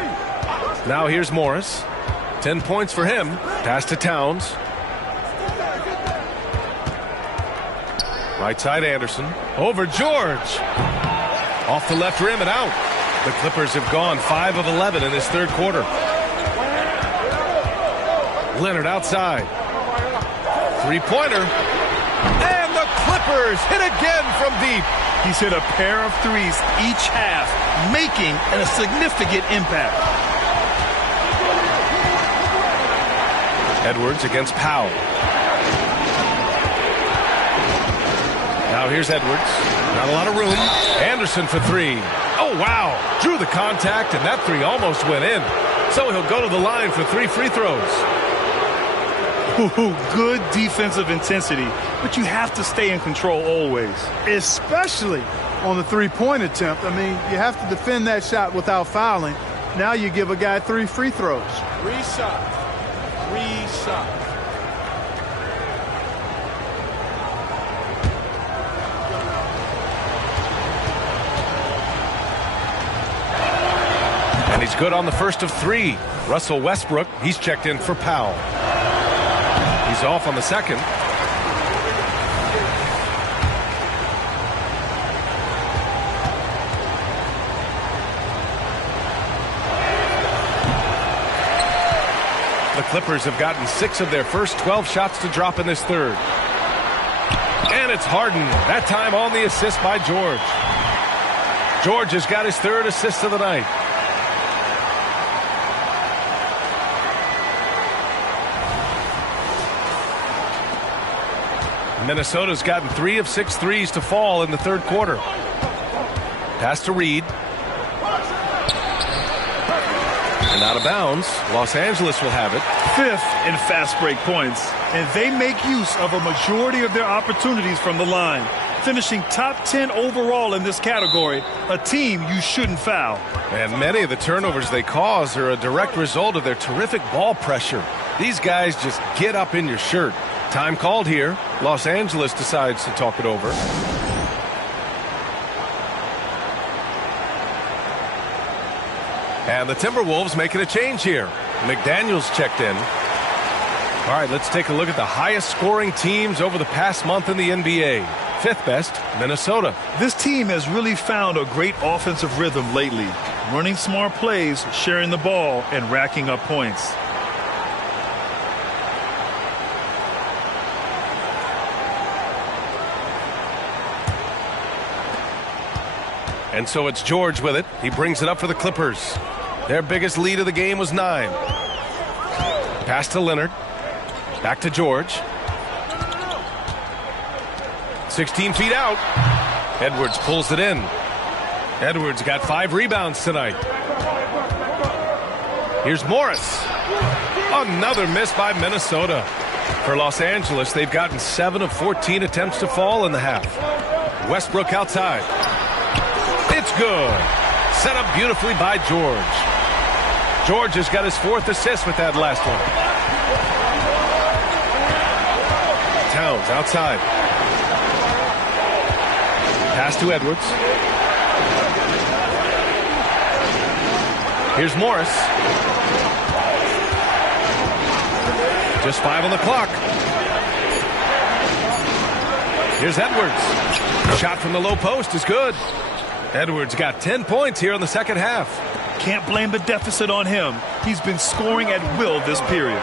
Now here's Morris. 10 points for him. Pass to Towns. Right side Anderson. Over George. Off the left rim and out. The Clippers have gone 5 of 11 in this third quarter. Leonard outside. Three-pointer. And the Clippers hit again from deep. He's hit a pair of threes each half, making a significant impact. Edwards against Powell. Now here's Edwards. Not a lot of room. Anderson for 3. Oh, wow. Drew the contact, and that 3 almost went in. So he'll go to the line for 3 free throws. Ooh, good defensive intensity, but you have to stay in control always. Especially on the three-point attempt. I mean, you have to defend that shot without fouling. Now you give a guy 3 free throws. Reset. And he's good on the first of 3. Russell Westbrook, he's checked in for Powell. He's off on the second. The Clippers have gotten 6 of their first 12 shots to drop in this third. And it's Harden, that time on the assist by George. George has got his 3rd assist of the night. Minnesota's gotten 3 of 6 threes to fall in the third quarter. Pass to Reed. And out of bounds. Los Angeles will have it. 5th in fast break points, and they make use of a majority of their opportunities from the line, finishing top 10 overall in this category, a team you shouldn't foul. And many of the turnovers they cause are a direct result of their terrific ball pressure. These guys just get up in your shirt. Time called here. Los Angeles decides to talk it over. And the Timberwolves making a change here. McDaniels checked in. All right, let's take a look at the highest scoring teams over the past month in the NBA. 5th best, Minnesota. This team has really found a great offensive rhythm lately, running smart plays, sharing the ball, and racking up points. And so it's George with it. He brings it up for the Clippers. Their biggest lead of the game was 9. Pass to Leonard. Back to George. 16 feet out. Edwards pulls it in. Edwards got 5 rebounds tonight. Here's Morris. Another miss by Minnesota. For Los Angeles, they've gotten 7 of 14 attempts to fall in the half. Westbrook outside. It's good. Set up beautifully by George. George has got his 4th assist with that last one. Towns outside. Pass to Edwards. Here's Morris. Just 5 on the clock. Here's Edwards. Shot from the low post is good. Edwards got 10 points here in the second half. Can't blame the deficit on him. He's been scoring at will this period.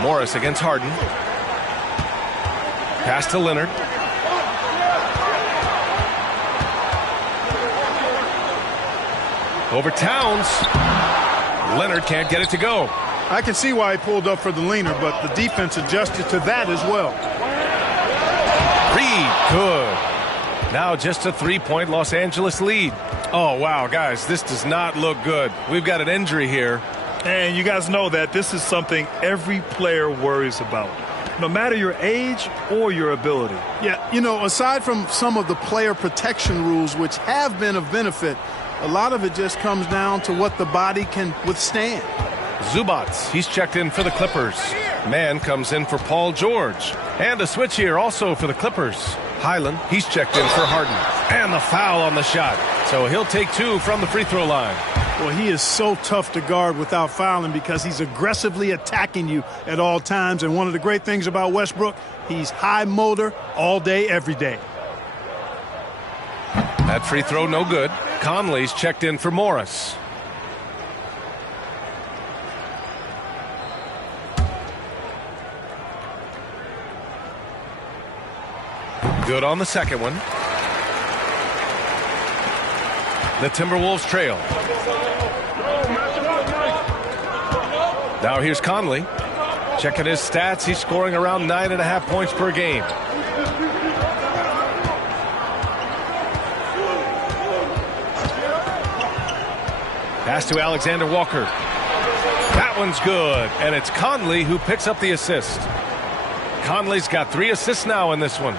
Morris against Harden. Pass to Leonard. Over Towns. Leonard can't get it to go. I can see why he pulled up for the leaner, but the defense adjusted to that as well. Reed, good. Now just a 3-point Los Angeles lead. Oh, wow, guys, this does not look good. We've got an injury here. And you guys know that this is something every player worries about, no matter your age or your ability. Yeah, you know, aside from some of the player protection rules, which have been of benefit, a lot of it just comes down to what the body can withstand. Zubats, he's checked in for the Clippers. Mann comes in for Paul George. And a switch here also for the Clippers. Highland, he's checked in for Harden. And the foul on the shot. So he'll take 2 from the free throw line. Well, he is so tough to guard without fouling because he's aggressively attacking you at all times. And one of the great things about Westbrook, he's high motor all day, every day. That free throw no good. Conley's checked in for Morris. Good on the second one. The Timberwolves trail. Now here's Conley. Checking his stats. He's scoring around 9.5 points per game. Pass to Alexander Walker. That one's good. And it's Conley who picks up the assist. Conley's got 3 assists now in this one.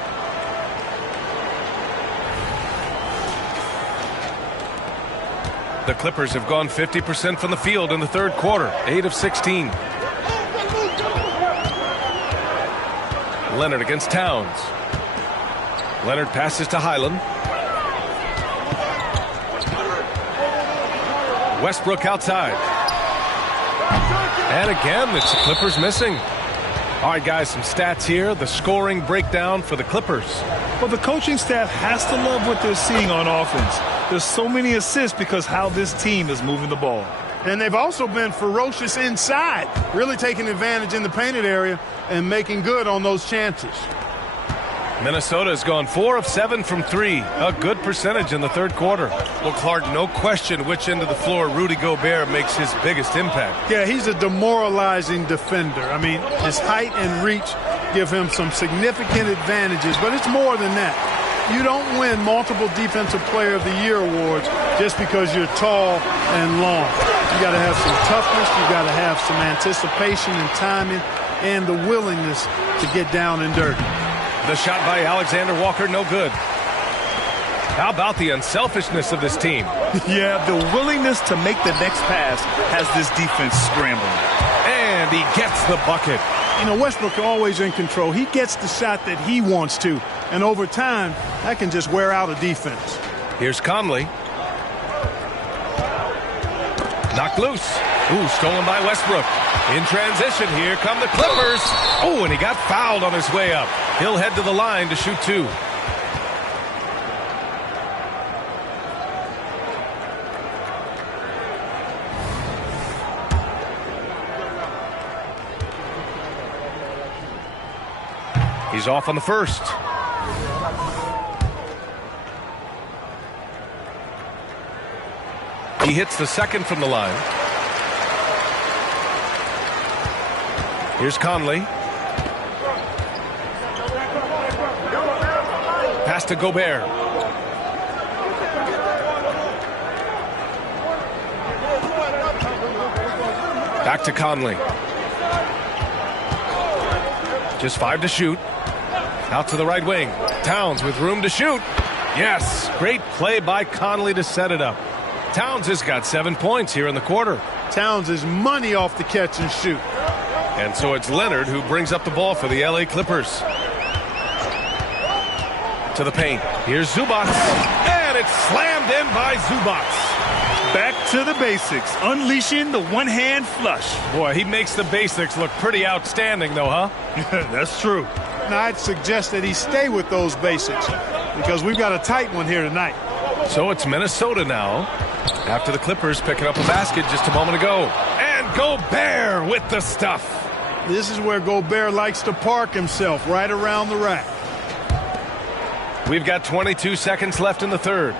The Clippers have gone 50% from the field in the third quarter, 8 of 16. Leonard against Towns. Leonard passes to Highland. Westbrook outside. And again, it's the Clippers missing. All right, guys, some stats here. The scoring breakdown for the Clippers. Well, the coaching staff has to love what they're seeing on offense. There's so many assists because how this team is moving the ball. And they've also been ferocious inside, really taking advantage in the painted area and making good on those chances. Minnesota has gone 4 of 7 from 3. A good percentage in the third quarter. Well, Clark, no question which end of the floor Rudy Gobert makes his biggest impact. Yeah, he's a demoralizing defender. I mean, his height and reach give him some significant advantages, but it's more than that. You don't win multiple Defensive Player of the Year awards just because you're tall and long. You got to have some toughness. You got to have some anticipation and timing and the willingness to get down and dirty. The shot by Alexander Walker, no good. How about the unselfishness of this team? Yeah, the willingness to make the next pass has this defense scrambling. And he gets the bucket. You know, Westbrook always in control. He gets the shot that he wants to. And over time, that can just wear out a defense. Here's Conley. Knocked loose. Ooh, stolen by Westbrook. In transition, here come the Clippers. Oh, and he got fouled on his way up. He'll head to the line to shoot 2. He's off on the first. He hits the second from the line. Here's Conley. Pass to Gobert. Back to Conley. Just 5 to shoot. Out to the right wing. Towns with room to shoot. Yes, great play by Conley to set it up. Towns has got 7 points here in the quarter. Towns is money off the catch and shoot. And so it's Leonard who brings up the ball for the LA Clippers. To the paint. Here's Zubats. And it's slammed in by Zubats. Back to the basics. Unleashing the one-hand flush. Boy, he makes the basics look pretty outstanding, though, huh? That's true. Now, I'd suggest that he stay with those basics because we've got a tight one here tonight. So it's Minnesota now after the Clippers picking up a basket just a moment ago. And Gobert with the stuff. This is where Gobert likes to park himself, right around the rack. We've got 22 seconds left in the third.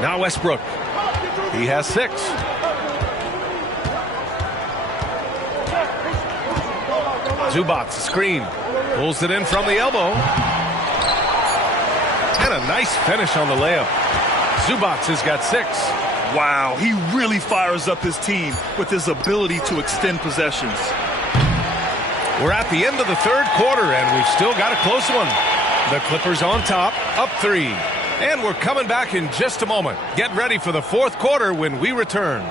Now Westbrook. He has 6. Zubac, screen. Pulls it in from the elbow. And a nice finish on the layup. Zubac has got 6. Wow, he really fires up his team with his ability to extend possessions. We're at the end of the third quarter, and we've still got a close one. The Clippers on top, up 3. And we're coming back in just a moment. Get ready for the fourth quarter when we return.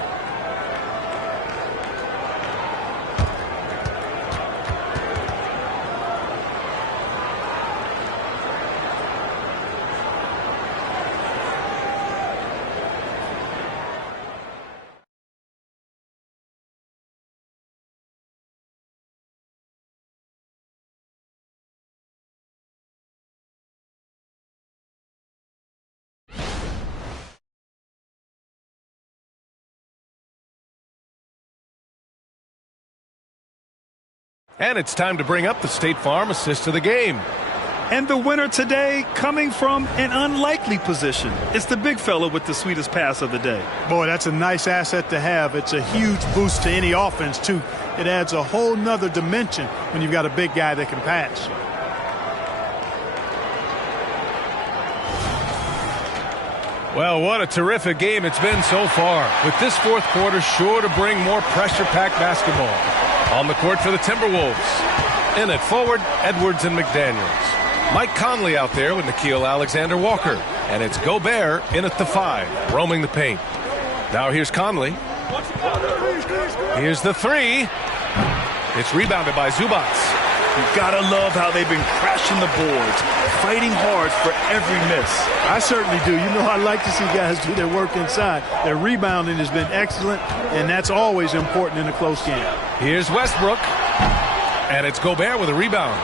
And it's time to bring up the State Farm assist of the game. And the winner today coming from an unlikely position. It's the big fella with the sweetest pass of the day. Boy, that's a nice asset to have. It's a huge boost to any offense, too. It adds a whole nother dimension when you've got a big guy that can pass. Well, what a terrific game it's been so far. With this fourth quarter sure to bring more pressure-packed basketball. On the court for the Timberwolves. In at forward, Edwards and McDaniels. Mike Conley out there with Nickeil Alexander-Walker. And it's Gobert in at the 5, roaming the paint. Now here's Conley. Here's the 3. It's rebounded by Zubac. You've got to love how they've been crashing the boards, fighting hard for every miss. I certainly do. You know, I like to see guys do their work inside. Their rebounding has been excellent, and that's always important in a close game. Here's Westbrook, and it's Gobert with a rebound.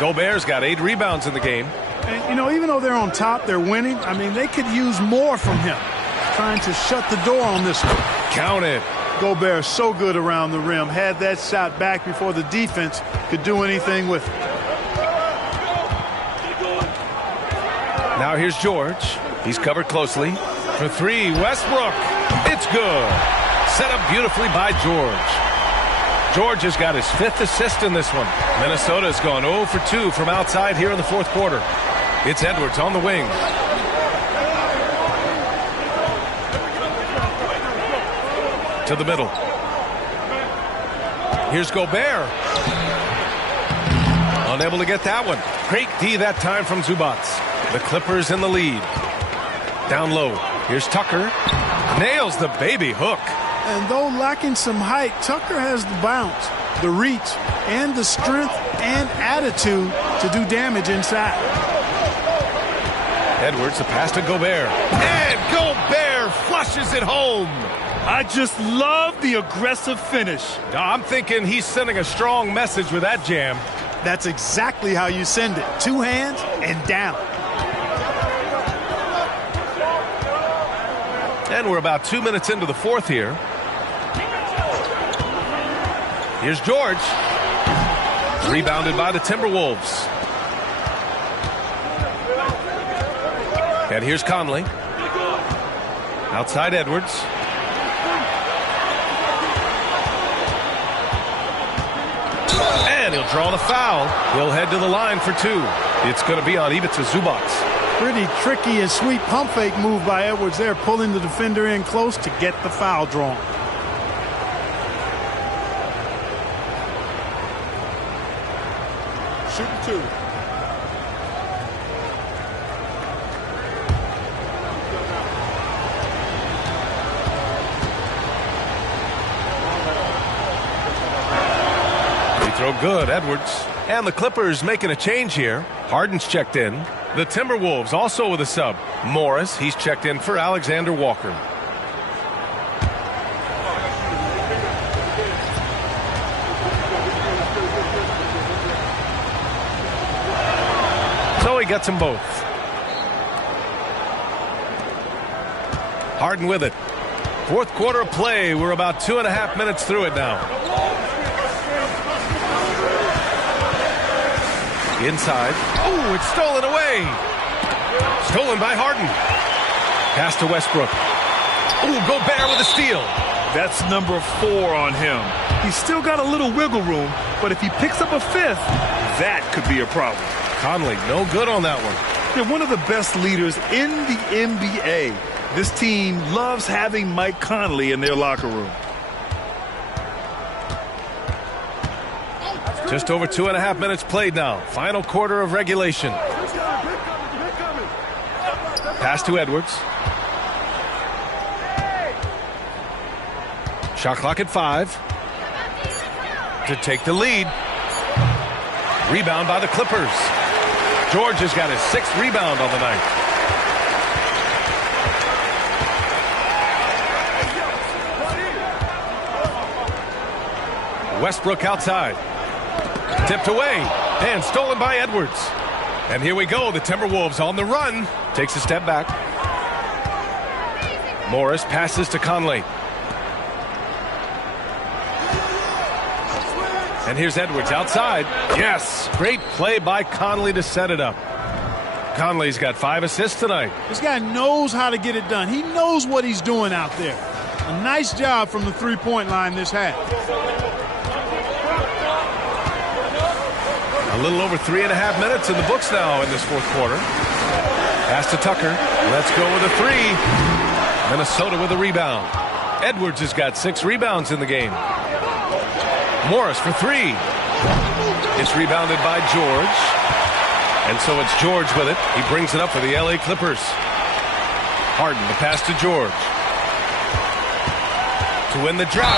Gobert's got 8 rebounds in the game. And, you know, even though they're on top, they're winning. I mean, they could use more from him, trying to shut the door on this one. Count it. Gobert so good around the rim. Had that shot back before the defense could do anything with it. Now here's George. He's covered closely. For 3, Westbrook. It's good. Set up beautifully by George. George has got his 5th assist in this one. Minnesota's gone 0 for 2 from outside here in the fourth quarter. It's Edwards on the wing. To the middle. Here's Gobert. Unable to get that one. Great D that time from Zubac. The Clippers in the lead. Down low. Here's Tucker. Nails the baby hook. And though lacking some height, Tucker has the bounce, the reach, and the strength and attitude to do damage inside. Edwards, the pass to Gobert. And Gobert flushes it home. I just love the aggressive finish. I'm thinking he's sending a strong message with that jam. That's exactly how you send it. 2 hands and down. And we're about 2 minutes into the fourth here. Here's George. Rebounded by the Timberwolves. And here's Conley. Outside Edwards. And he'll draw the foul. He'll head to the line for 2. It's going to be on Ivica Zubac. Pretty tricky and sweet pump fake move by Edwards there, pulling the defender in close to get the foul drawn. Shooting 2. Throw good, Edwards. And the Clippers making a change here. Harden's checked in. The Timberwolves also with a sub. Morris, he's checked in for Alexander Walker. So he gets them both. Harden with it. Fourth quarter of play. We're about 2.5 minutes through it now. Inside. Oh, it's stolen away. Stolen by Harden. Pass to Westbrook. Ooh, Gobert with a steal. That's number 4 on him. He's still got a little wiggle room, but if he picks up a 5th, that could be a problem. Conley, no good on that one. They're one of the best leaders in the NBA. This team loves having Mike Conley in their locker room. Just over 2.5 minutes played now. Final quarter of regulation. Pass to Edwards. Shot clock at 5. To take the lead. Rebound by the Clippers. George has got his 6th rebound on the night. Westbrook outside. Tipped away and stolen by Edwards. And here we go. The Timberwolves on the run. Takes a step back. Morris passes to Conley. And here's Edwards outside. Yes, great play by Conley to set it up. Conley's got 5 assists tonight. This guy knows how to get it done. He knows what he's doing out there. A nice job from the three-point line this half. A little over 3.5 minutes in the books now in this fourth quarter. Pass to Tucker. Let's go with a 3. Minnesota with a rebound. Edwards has got 6 rebounds in the game. Morris for 3. It's rebounded by George. And so it's George with it. He brings it up for the LA Clippers. Harden, the pass to George. To win the drop.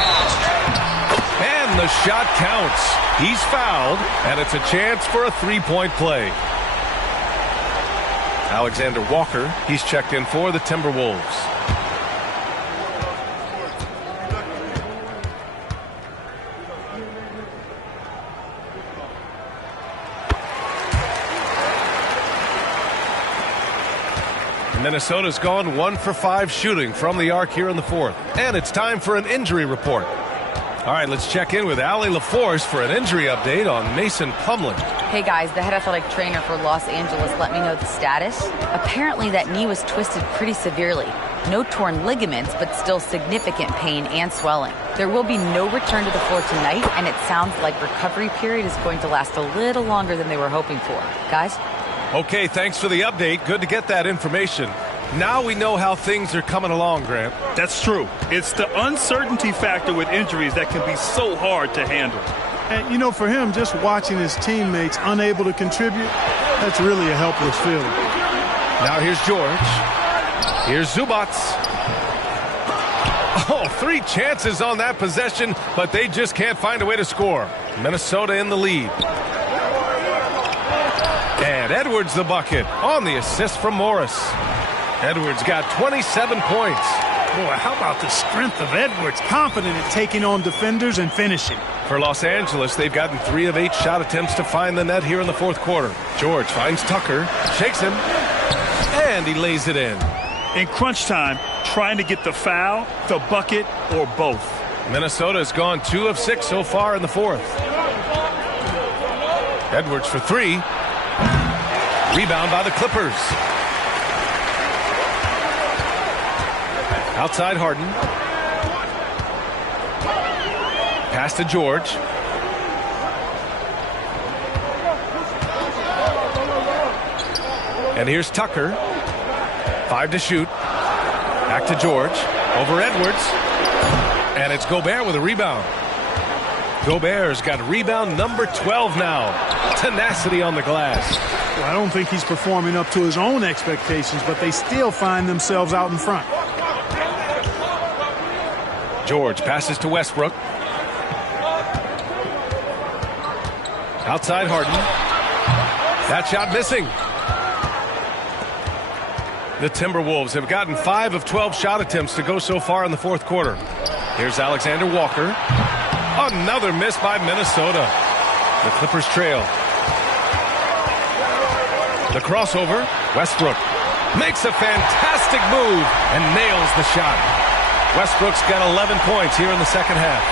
And the shot counts. He's fouled, and it's a chance for a 3-point play. Alexander Walker, he's checked in for the Timberwolves. Minnesota's gone 1 for 5 shooting from the arc here in the fourth. And it's time for an injury report. All right, let's check in with Allie LaForce for an injury update on Mason Plumlee. Hey guys, the head athletic trainer for Los Angeles let me know the status. Apparently that knee was twisted pretty severely. No torn ligaments, but still significant pain and swelling. There will be no return to the floor tonight, and it sounds like recovery period is going to last a little longer than they were hoping for. Guys? Okay, thanks for the update. Good to get that information. Now we know how things are coming along, Grant. That's true. It's the uncertainty factor with injuries that can be so hard to handle. And, you know, for him, just watching his teammates unable to contribute, that's really a helpless feeling. Now here's George. Here's Zubats. Oh, 3 chances on that possession, but they just can't find a way to score. Minnesota in the lead. And Edwards the bucket on the assist from Morris. Edwards got 27 points. Boy, how about the strength of Edwards? Confident at taking on defenders and finishing. For Los Angeles, they've gotten 3 of 8 shot attempts to find the net here in the fourth quarter. George finds Tucker, shakes him, and he lays it in. In crunch time, trying to get the foul, the bucket, or both. Minnesota's gone 2 of 6 so far in the fourth. Edwards for 3. Rebound by the Clippers. Outside Harden. Pass to George. And here's Tucker. 5 to shoot. Back to George. Over Edwards. And it's Gobert with a rebound. Gobert's got rebound number 12 now. Tenacity on the glass. Well, I don't think he's performing up to his own expectations, but they still find themselves out in front. George passes to Westbrook. Outside Harden. That shot missing. The Timberwolves have gotten 5 of 12 shot attempts to go so far in the fourth quarter. Here's Alexander Walker. Another miss by Minnesota. The Clippers trail. The crossover. Westbrook makes a fantastic move and nails the shot. Westbrook's got 11 points here in the second half.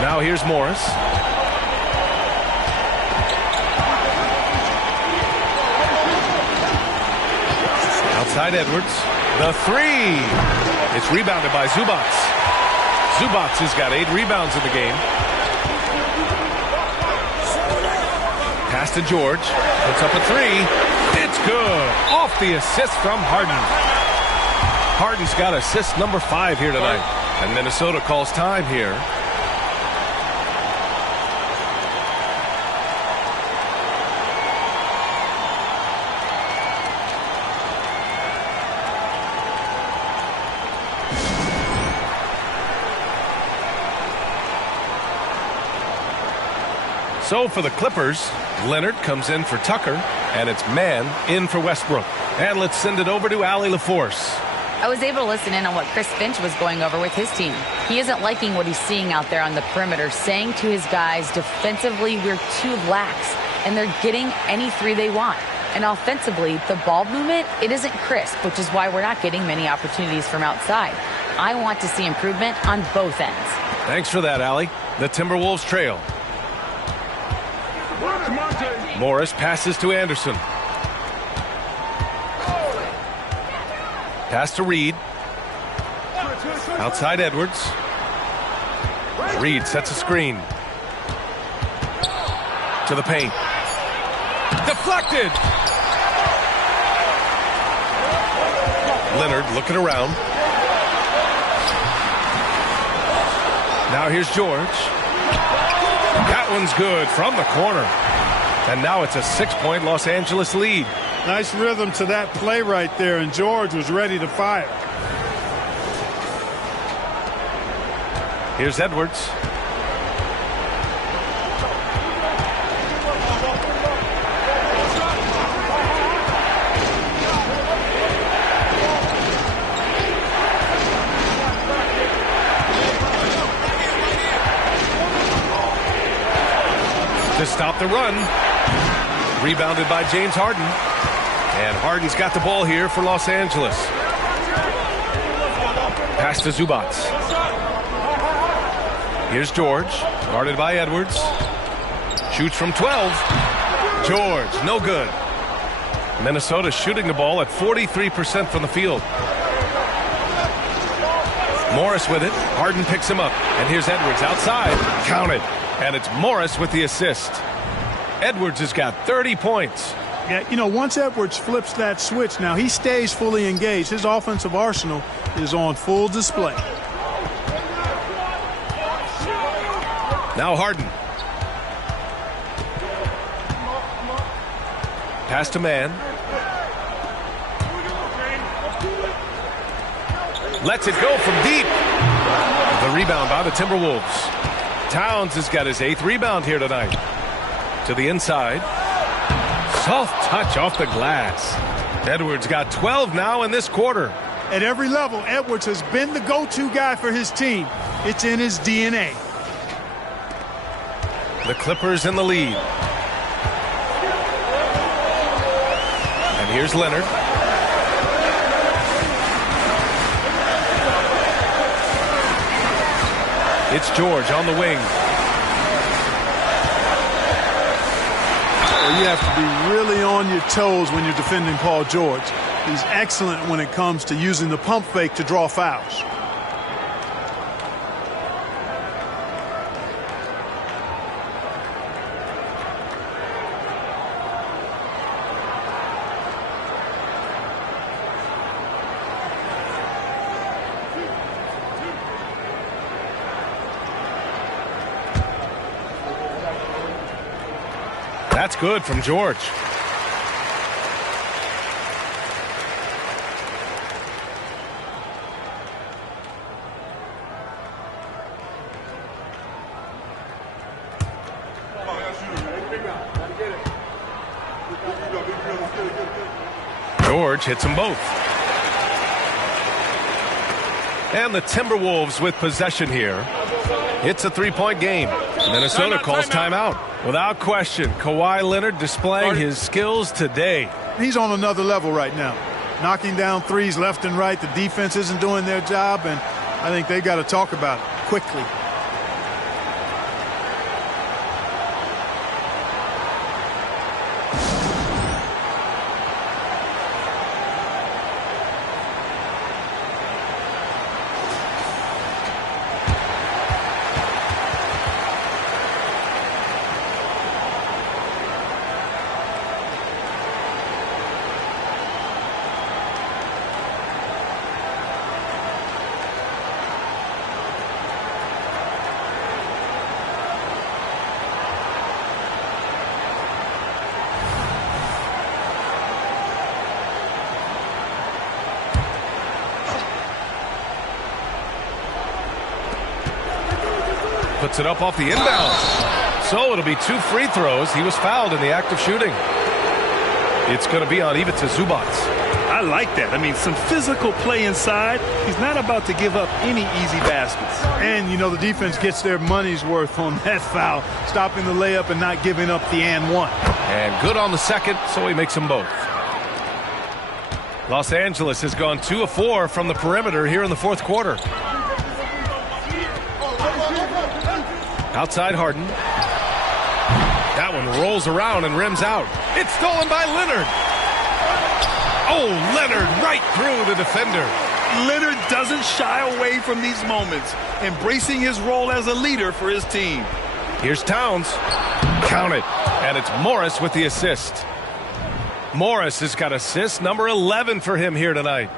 Now here's Morris. Outside Edwards. The three. It's rebounded by Zubats. Zubats has got 8 rebounds in the game. Pass to George. Puts up a three. It's good. Off the assist from Harden. Harden's got assist number 5 here tonight. And Minnesota calls time here. So for the Clippers, Leonard comes in for Tucker, and it's man in for Westbrook. And let's send it over to Allie LaForce. I was able to listen in on what Chris Finch was going over with his team. He isn't liking what he's seeing out there on the perimeter, saying to his guys, defensively, we're too lax, and they're getting any three they want. And offensively, the ball movement, it isn't crisp, which is why we're not getting many opportunities from outside. I want to see improvement on both ends. Thanks for that, Allie. The Timberwolves trail. Morris passes to Anderson. Pass to Reed. Outside Edwards. Reed sets a screen. To the paint. Deflected! Leonard looking around. Now here's George. That one's good from the corner. And now it's a 6-point Los Angeles lead. Nice rhythm to that play right there, and George was ready to fire. Here's Edwards. To stop the run. Rebounded by James Harden. And Harden's got the ball here for Los Angeles. Pass to Zubats. Here's George. Guarded by Edwards. Shoots from 12. George, no good. Minnesota shooting the ball at 43% from the field. Morris with it. Harden picks him up. And here's Edwards outside. Counted. And it's Morris with the assist. Edwards has got 30 points. Yeah, you know, once Edwards flips that switch, now he stays fully engaged. His offensive arsenal is on full display. Now Harden. Pass to man. Lets it go from deep. The rebound by the Timberwolves. Towns has got his 8th rebound here tonight. To the inside. Soft touch off the glass. Edwards got 12 now in this quarter. At every level, Edwards has been the go-to guy for his team. It's in his DNA. The Clippers in the lead. And here's Leonard. It's George on the wing. Well, you have to be really on your toes when you're defending Paul George. He's excellent when it comes to using the pump fake to draw fouls. That's good from George. George hits them both. And the Timberwolves with possession here. It's a 3-point game. Minnesota calls timeout. Without question, Kawhi Leonard displaying his skills today. He's on another level right now. Knocking down threes left and right. The defense isn't doing their job, and I think they got to talk about it quickly. puts it up off the inbound. So it'll be 2 free throws. He was fouled in the act of shooting. It's going to be on Ivica Zubac. I like that. I mean, some physical play inside. He's not about to give up any easy baskets. And, you know, the defense gets their money's worth on that foul, stopping the layup and not giving up the and one. And good on the second, so he makes them both. Los Angeles has gone 2 of 4 from the perimeter here in the fourth quarter. Outside Harden. That one rolls around and rims out. It's stolen by Leonard. Oh, Leonard right through the defender. Leonard doesn't shy away from these moments, embracing his role as a leader for his team. Here's Towns. Count it. And it's Morris with the assist. Morris has got assist number 11 for him here tonight.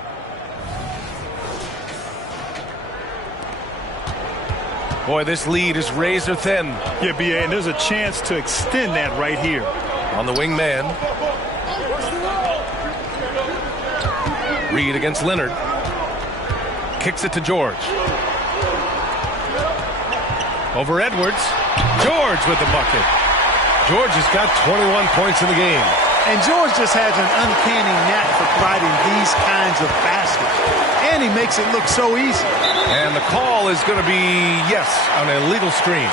Boy, this lead is razor thin. Yeah, B.A., and there's a chance to extend that right here. On the wing man. Reed against Leonard. Kicks it to George. Over Edwards. George with the bucket. George has got 21 points in the game. And George just has an uncanny knack for providing these kinds of baskets. And he makes it look so easy. And the call is going to be, yes, on an illegal screen.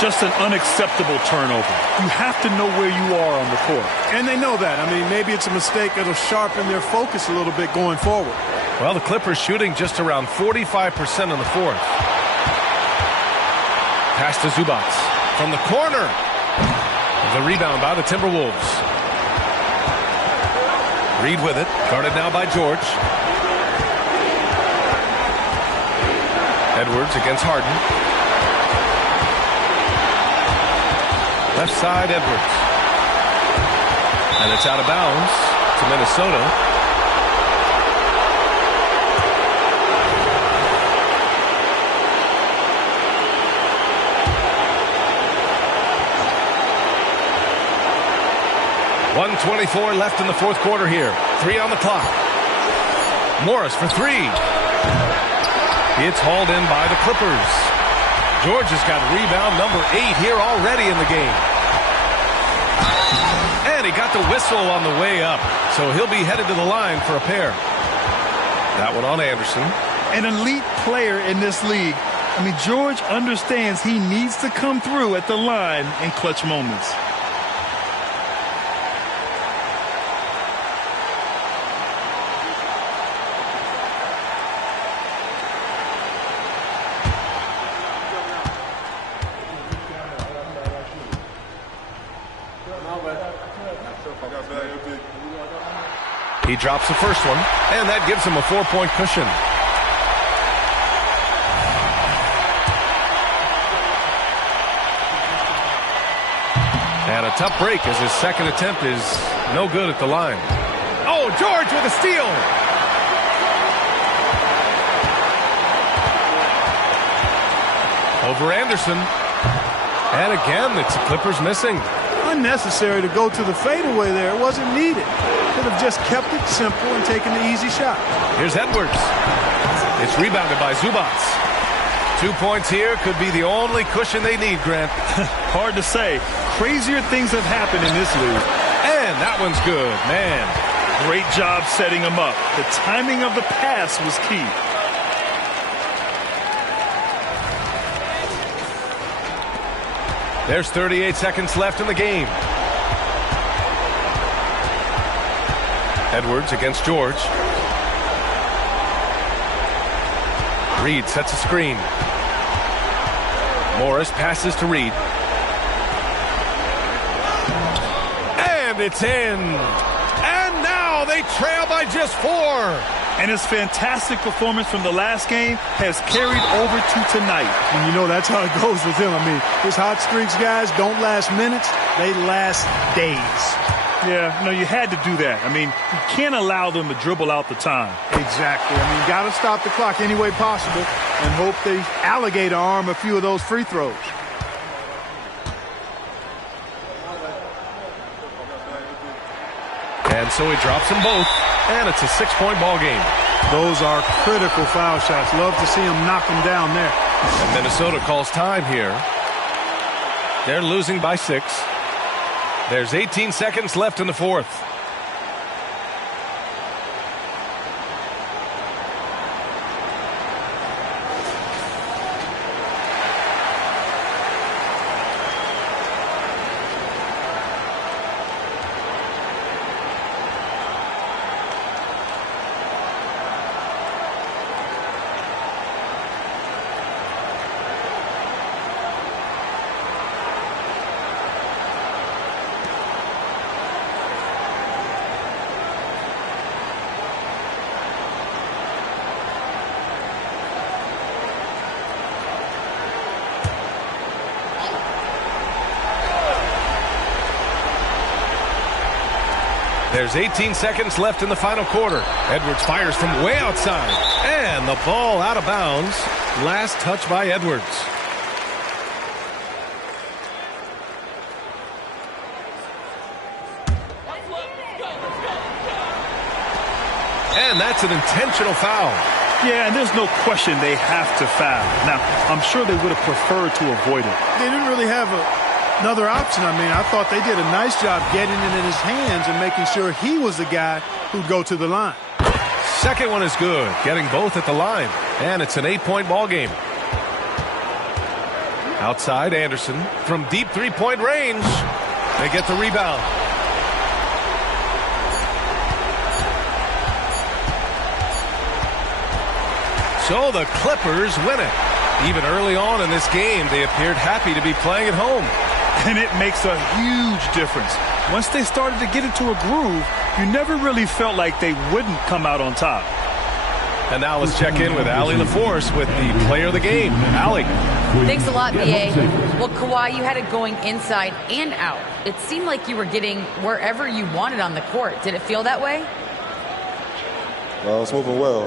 Just an unacceptable turnover. You have to know where you are on the court. And they know that. I mean, maybe it's a mistake that'll sharpen their focus a little bit going forward. Well, the Clippers shooting just around 45% in the fourth. Pass to Zubac. From the corner. The rebound by the Timberwolves. Reed with it. Guarded now by George. Edwards against Harden. Left side, Edwards. And it's out of bounds to Minnesota. .124 left in the fourth quarter here. 3 on the clock. Morris for 3. It's hauled in by the Clippers. George has got rebound number 8 here already in the game. And he got the whistle on the way up. So he'll be headed to the line for a pair. That one on Anderson. An elite player in this league. I mean, George understands he needs to come through at the line in clutch moments. He drops the first one, and that gives him a 4-point cushion. And a tough break as his second attempt is no good at the line. Oh, George with a steal. Over Anderson. And again, it's the Clippers missing. Unnecessary to go to the fadeaway there. It wasn't needed. Could have just kept it simple and taken the easy shot. Here's Edwards. It's rebounded by Zubac. 2 points here could be the only cushion they need, Grant. Hard to say. Crazier things have happened in this league. And that one's good, man. Great job setting him up. The timing of the pass was key. There's 38 seconds left in the game. Edwards against George. Reed sets a screen. Morris passes to Reed. And it's in. And now they trail by just 4. And his fantastic performance from the last game has carried over to tonight. And you know that's how it goes with him. I mean, his hot streaks, guys, don't last minutes. They last days. Yeah, no, you had to do that. I mean, you can't allow them to dribble out the time. Exactly. I mean, you got to stop the clock any way possible and hope they alligator arm a few of those free throws. And so he drops them both, and it's a 6-point ball game. Those are critical foul shots. Love to see him knock them down there. And Minnesota calls time here. They're losing by 6. There's 18 seconds left in the fourth. There's 18 seconds left in the final quarter. Edwards fires from way outside. And the ball out of bounds. Last touch by Edwards. And that's an intentional foul. Yeah, and there's no question they have to foul. Now, I'm sure they would have preferred to avoid it. They didn't really have another option. I mean, I thought they did a nice job getting it in his hands and making sure he was the guy who'd go to the line. Second one is good, getting both at the line. And it's an 8-point ball game. Outside, Anderson from deep three-point range. They get the rebound. So the Clippers win it. Even early on in this game, they appeared happy to be playing at home. And it makes a huge difference. Once they started to get into a groove, you never really felt like they wouldn't come out on top. And now let's check in with Allie LaForce with the player of the game. Allie. Thanks a lot, B.A. Well, Kawhi, you had it going inside and out. It seemed like you were getting wherever you wanted on the court. Did it feel that way? It's moving well.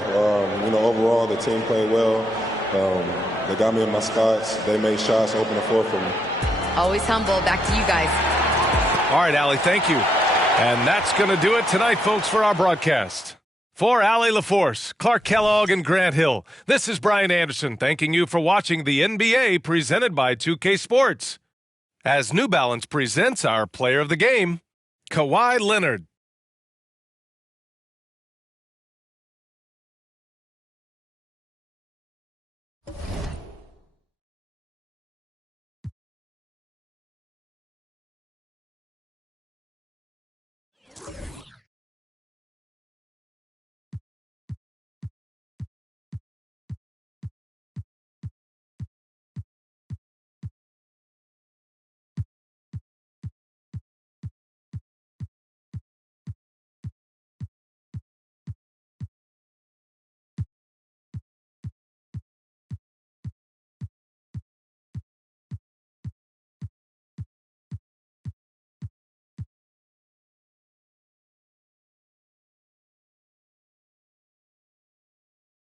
Overall, the team played well. They got me in my spots. They made shots, open the floor for me. Always humble. Back to you guys. All right, Allie, thank you. And that's going to do it tonight, folks, for our broadcast. For Allie LaForce, Clark Kellogg, and Grant Hill, this is Brian Anderson thanking you for watching the NBA presented by 2K Sports. As New Balance presents our player of the game, Kawhi Leonard.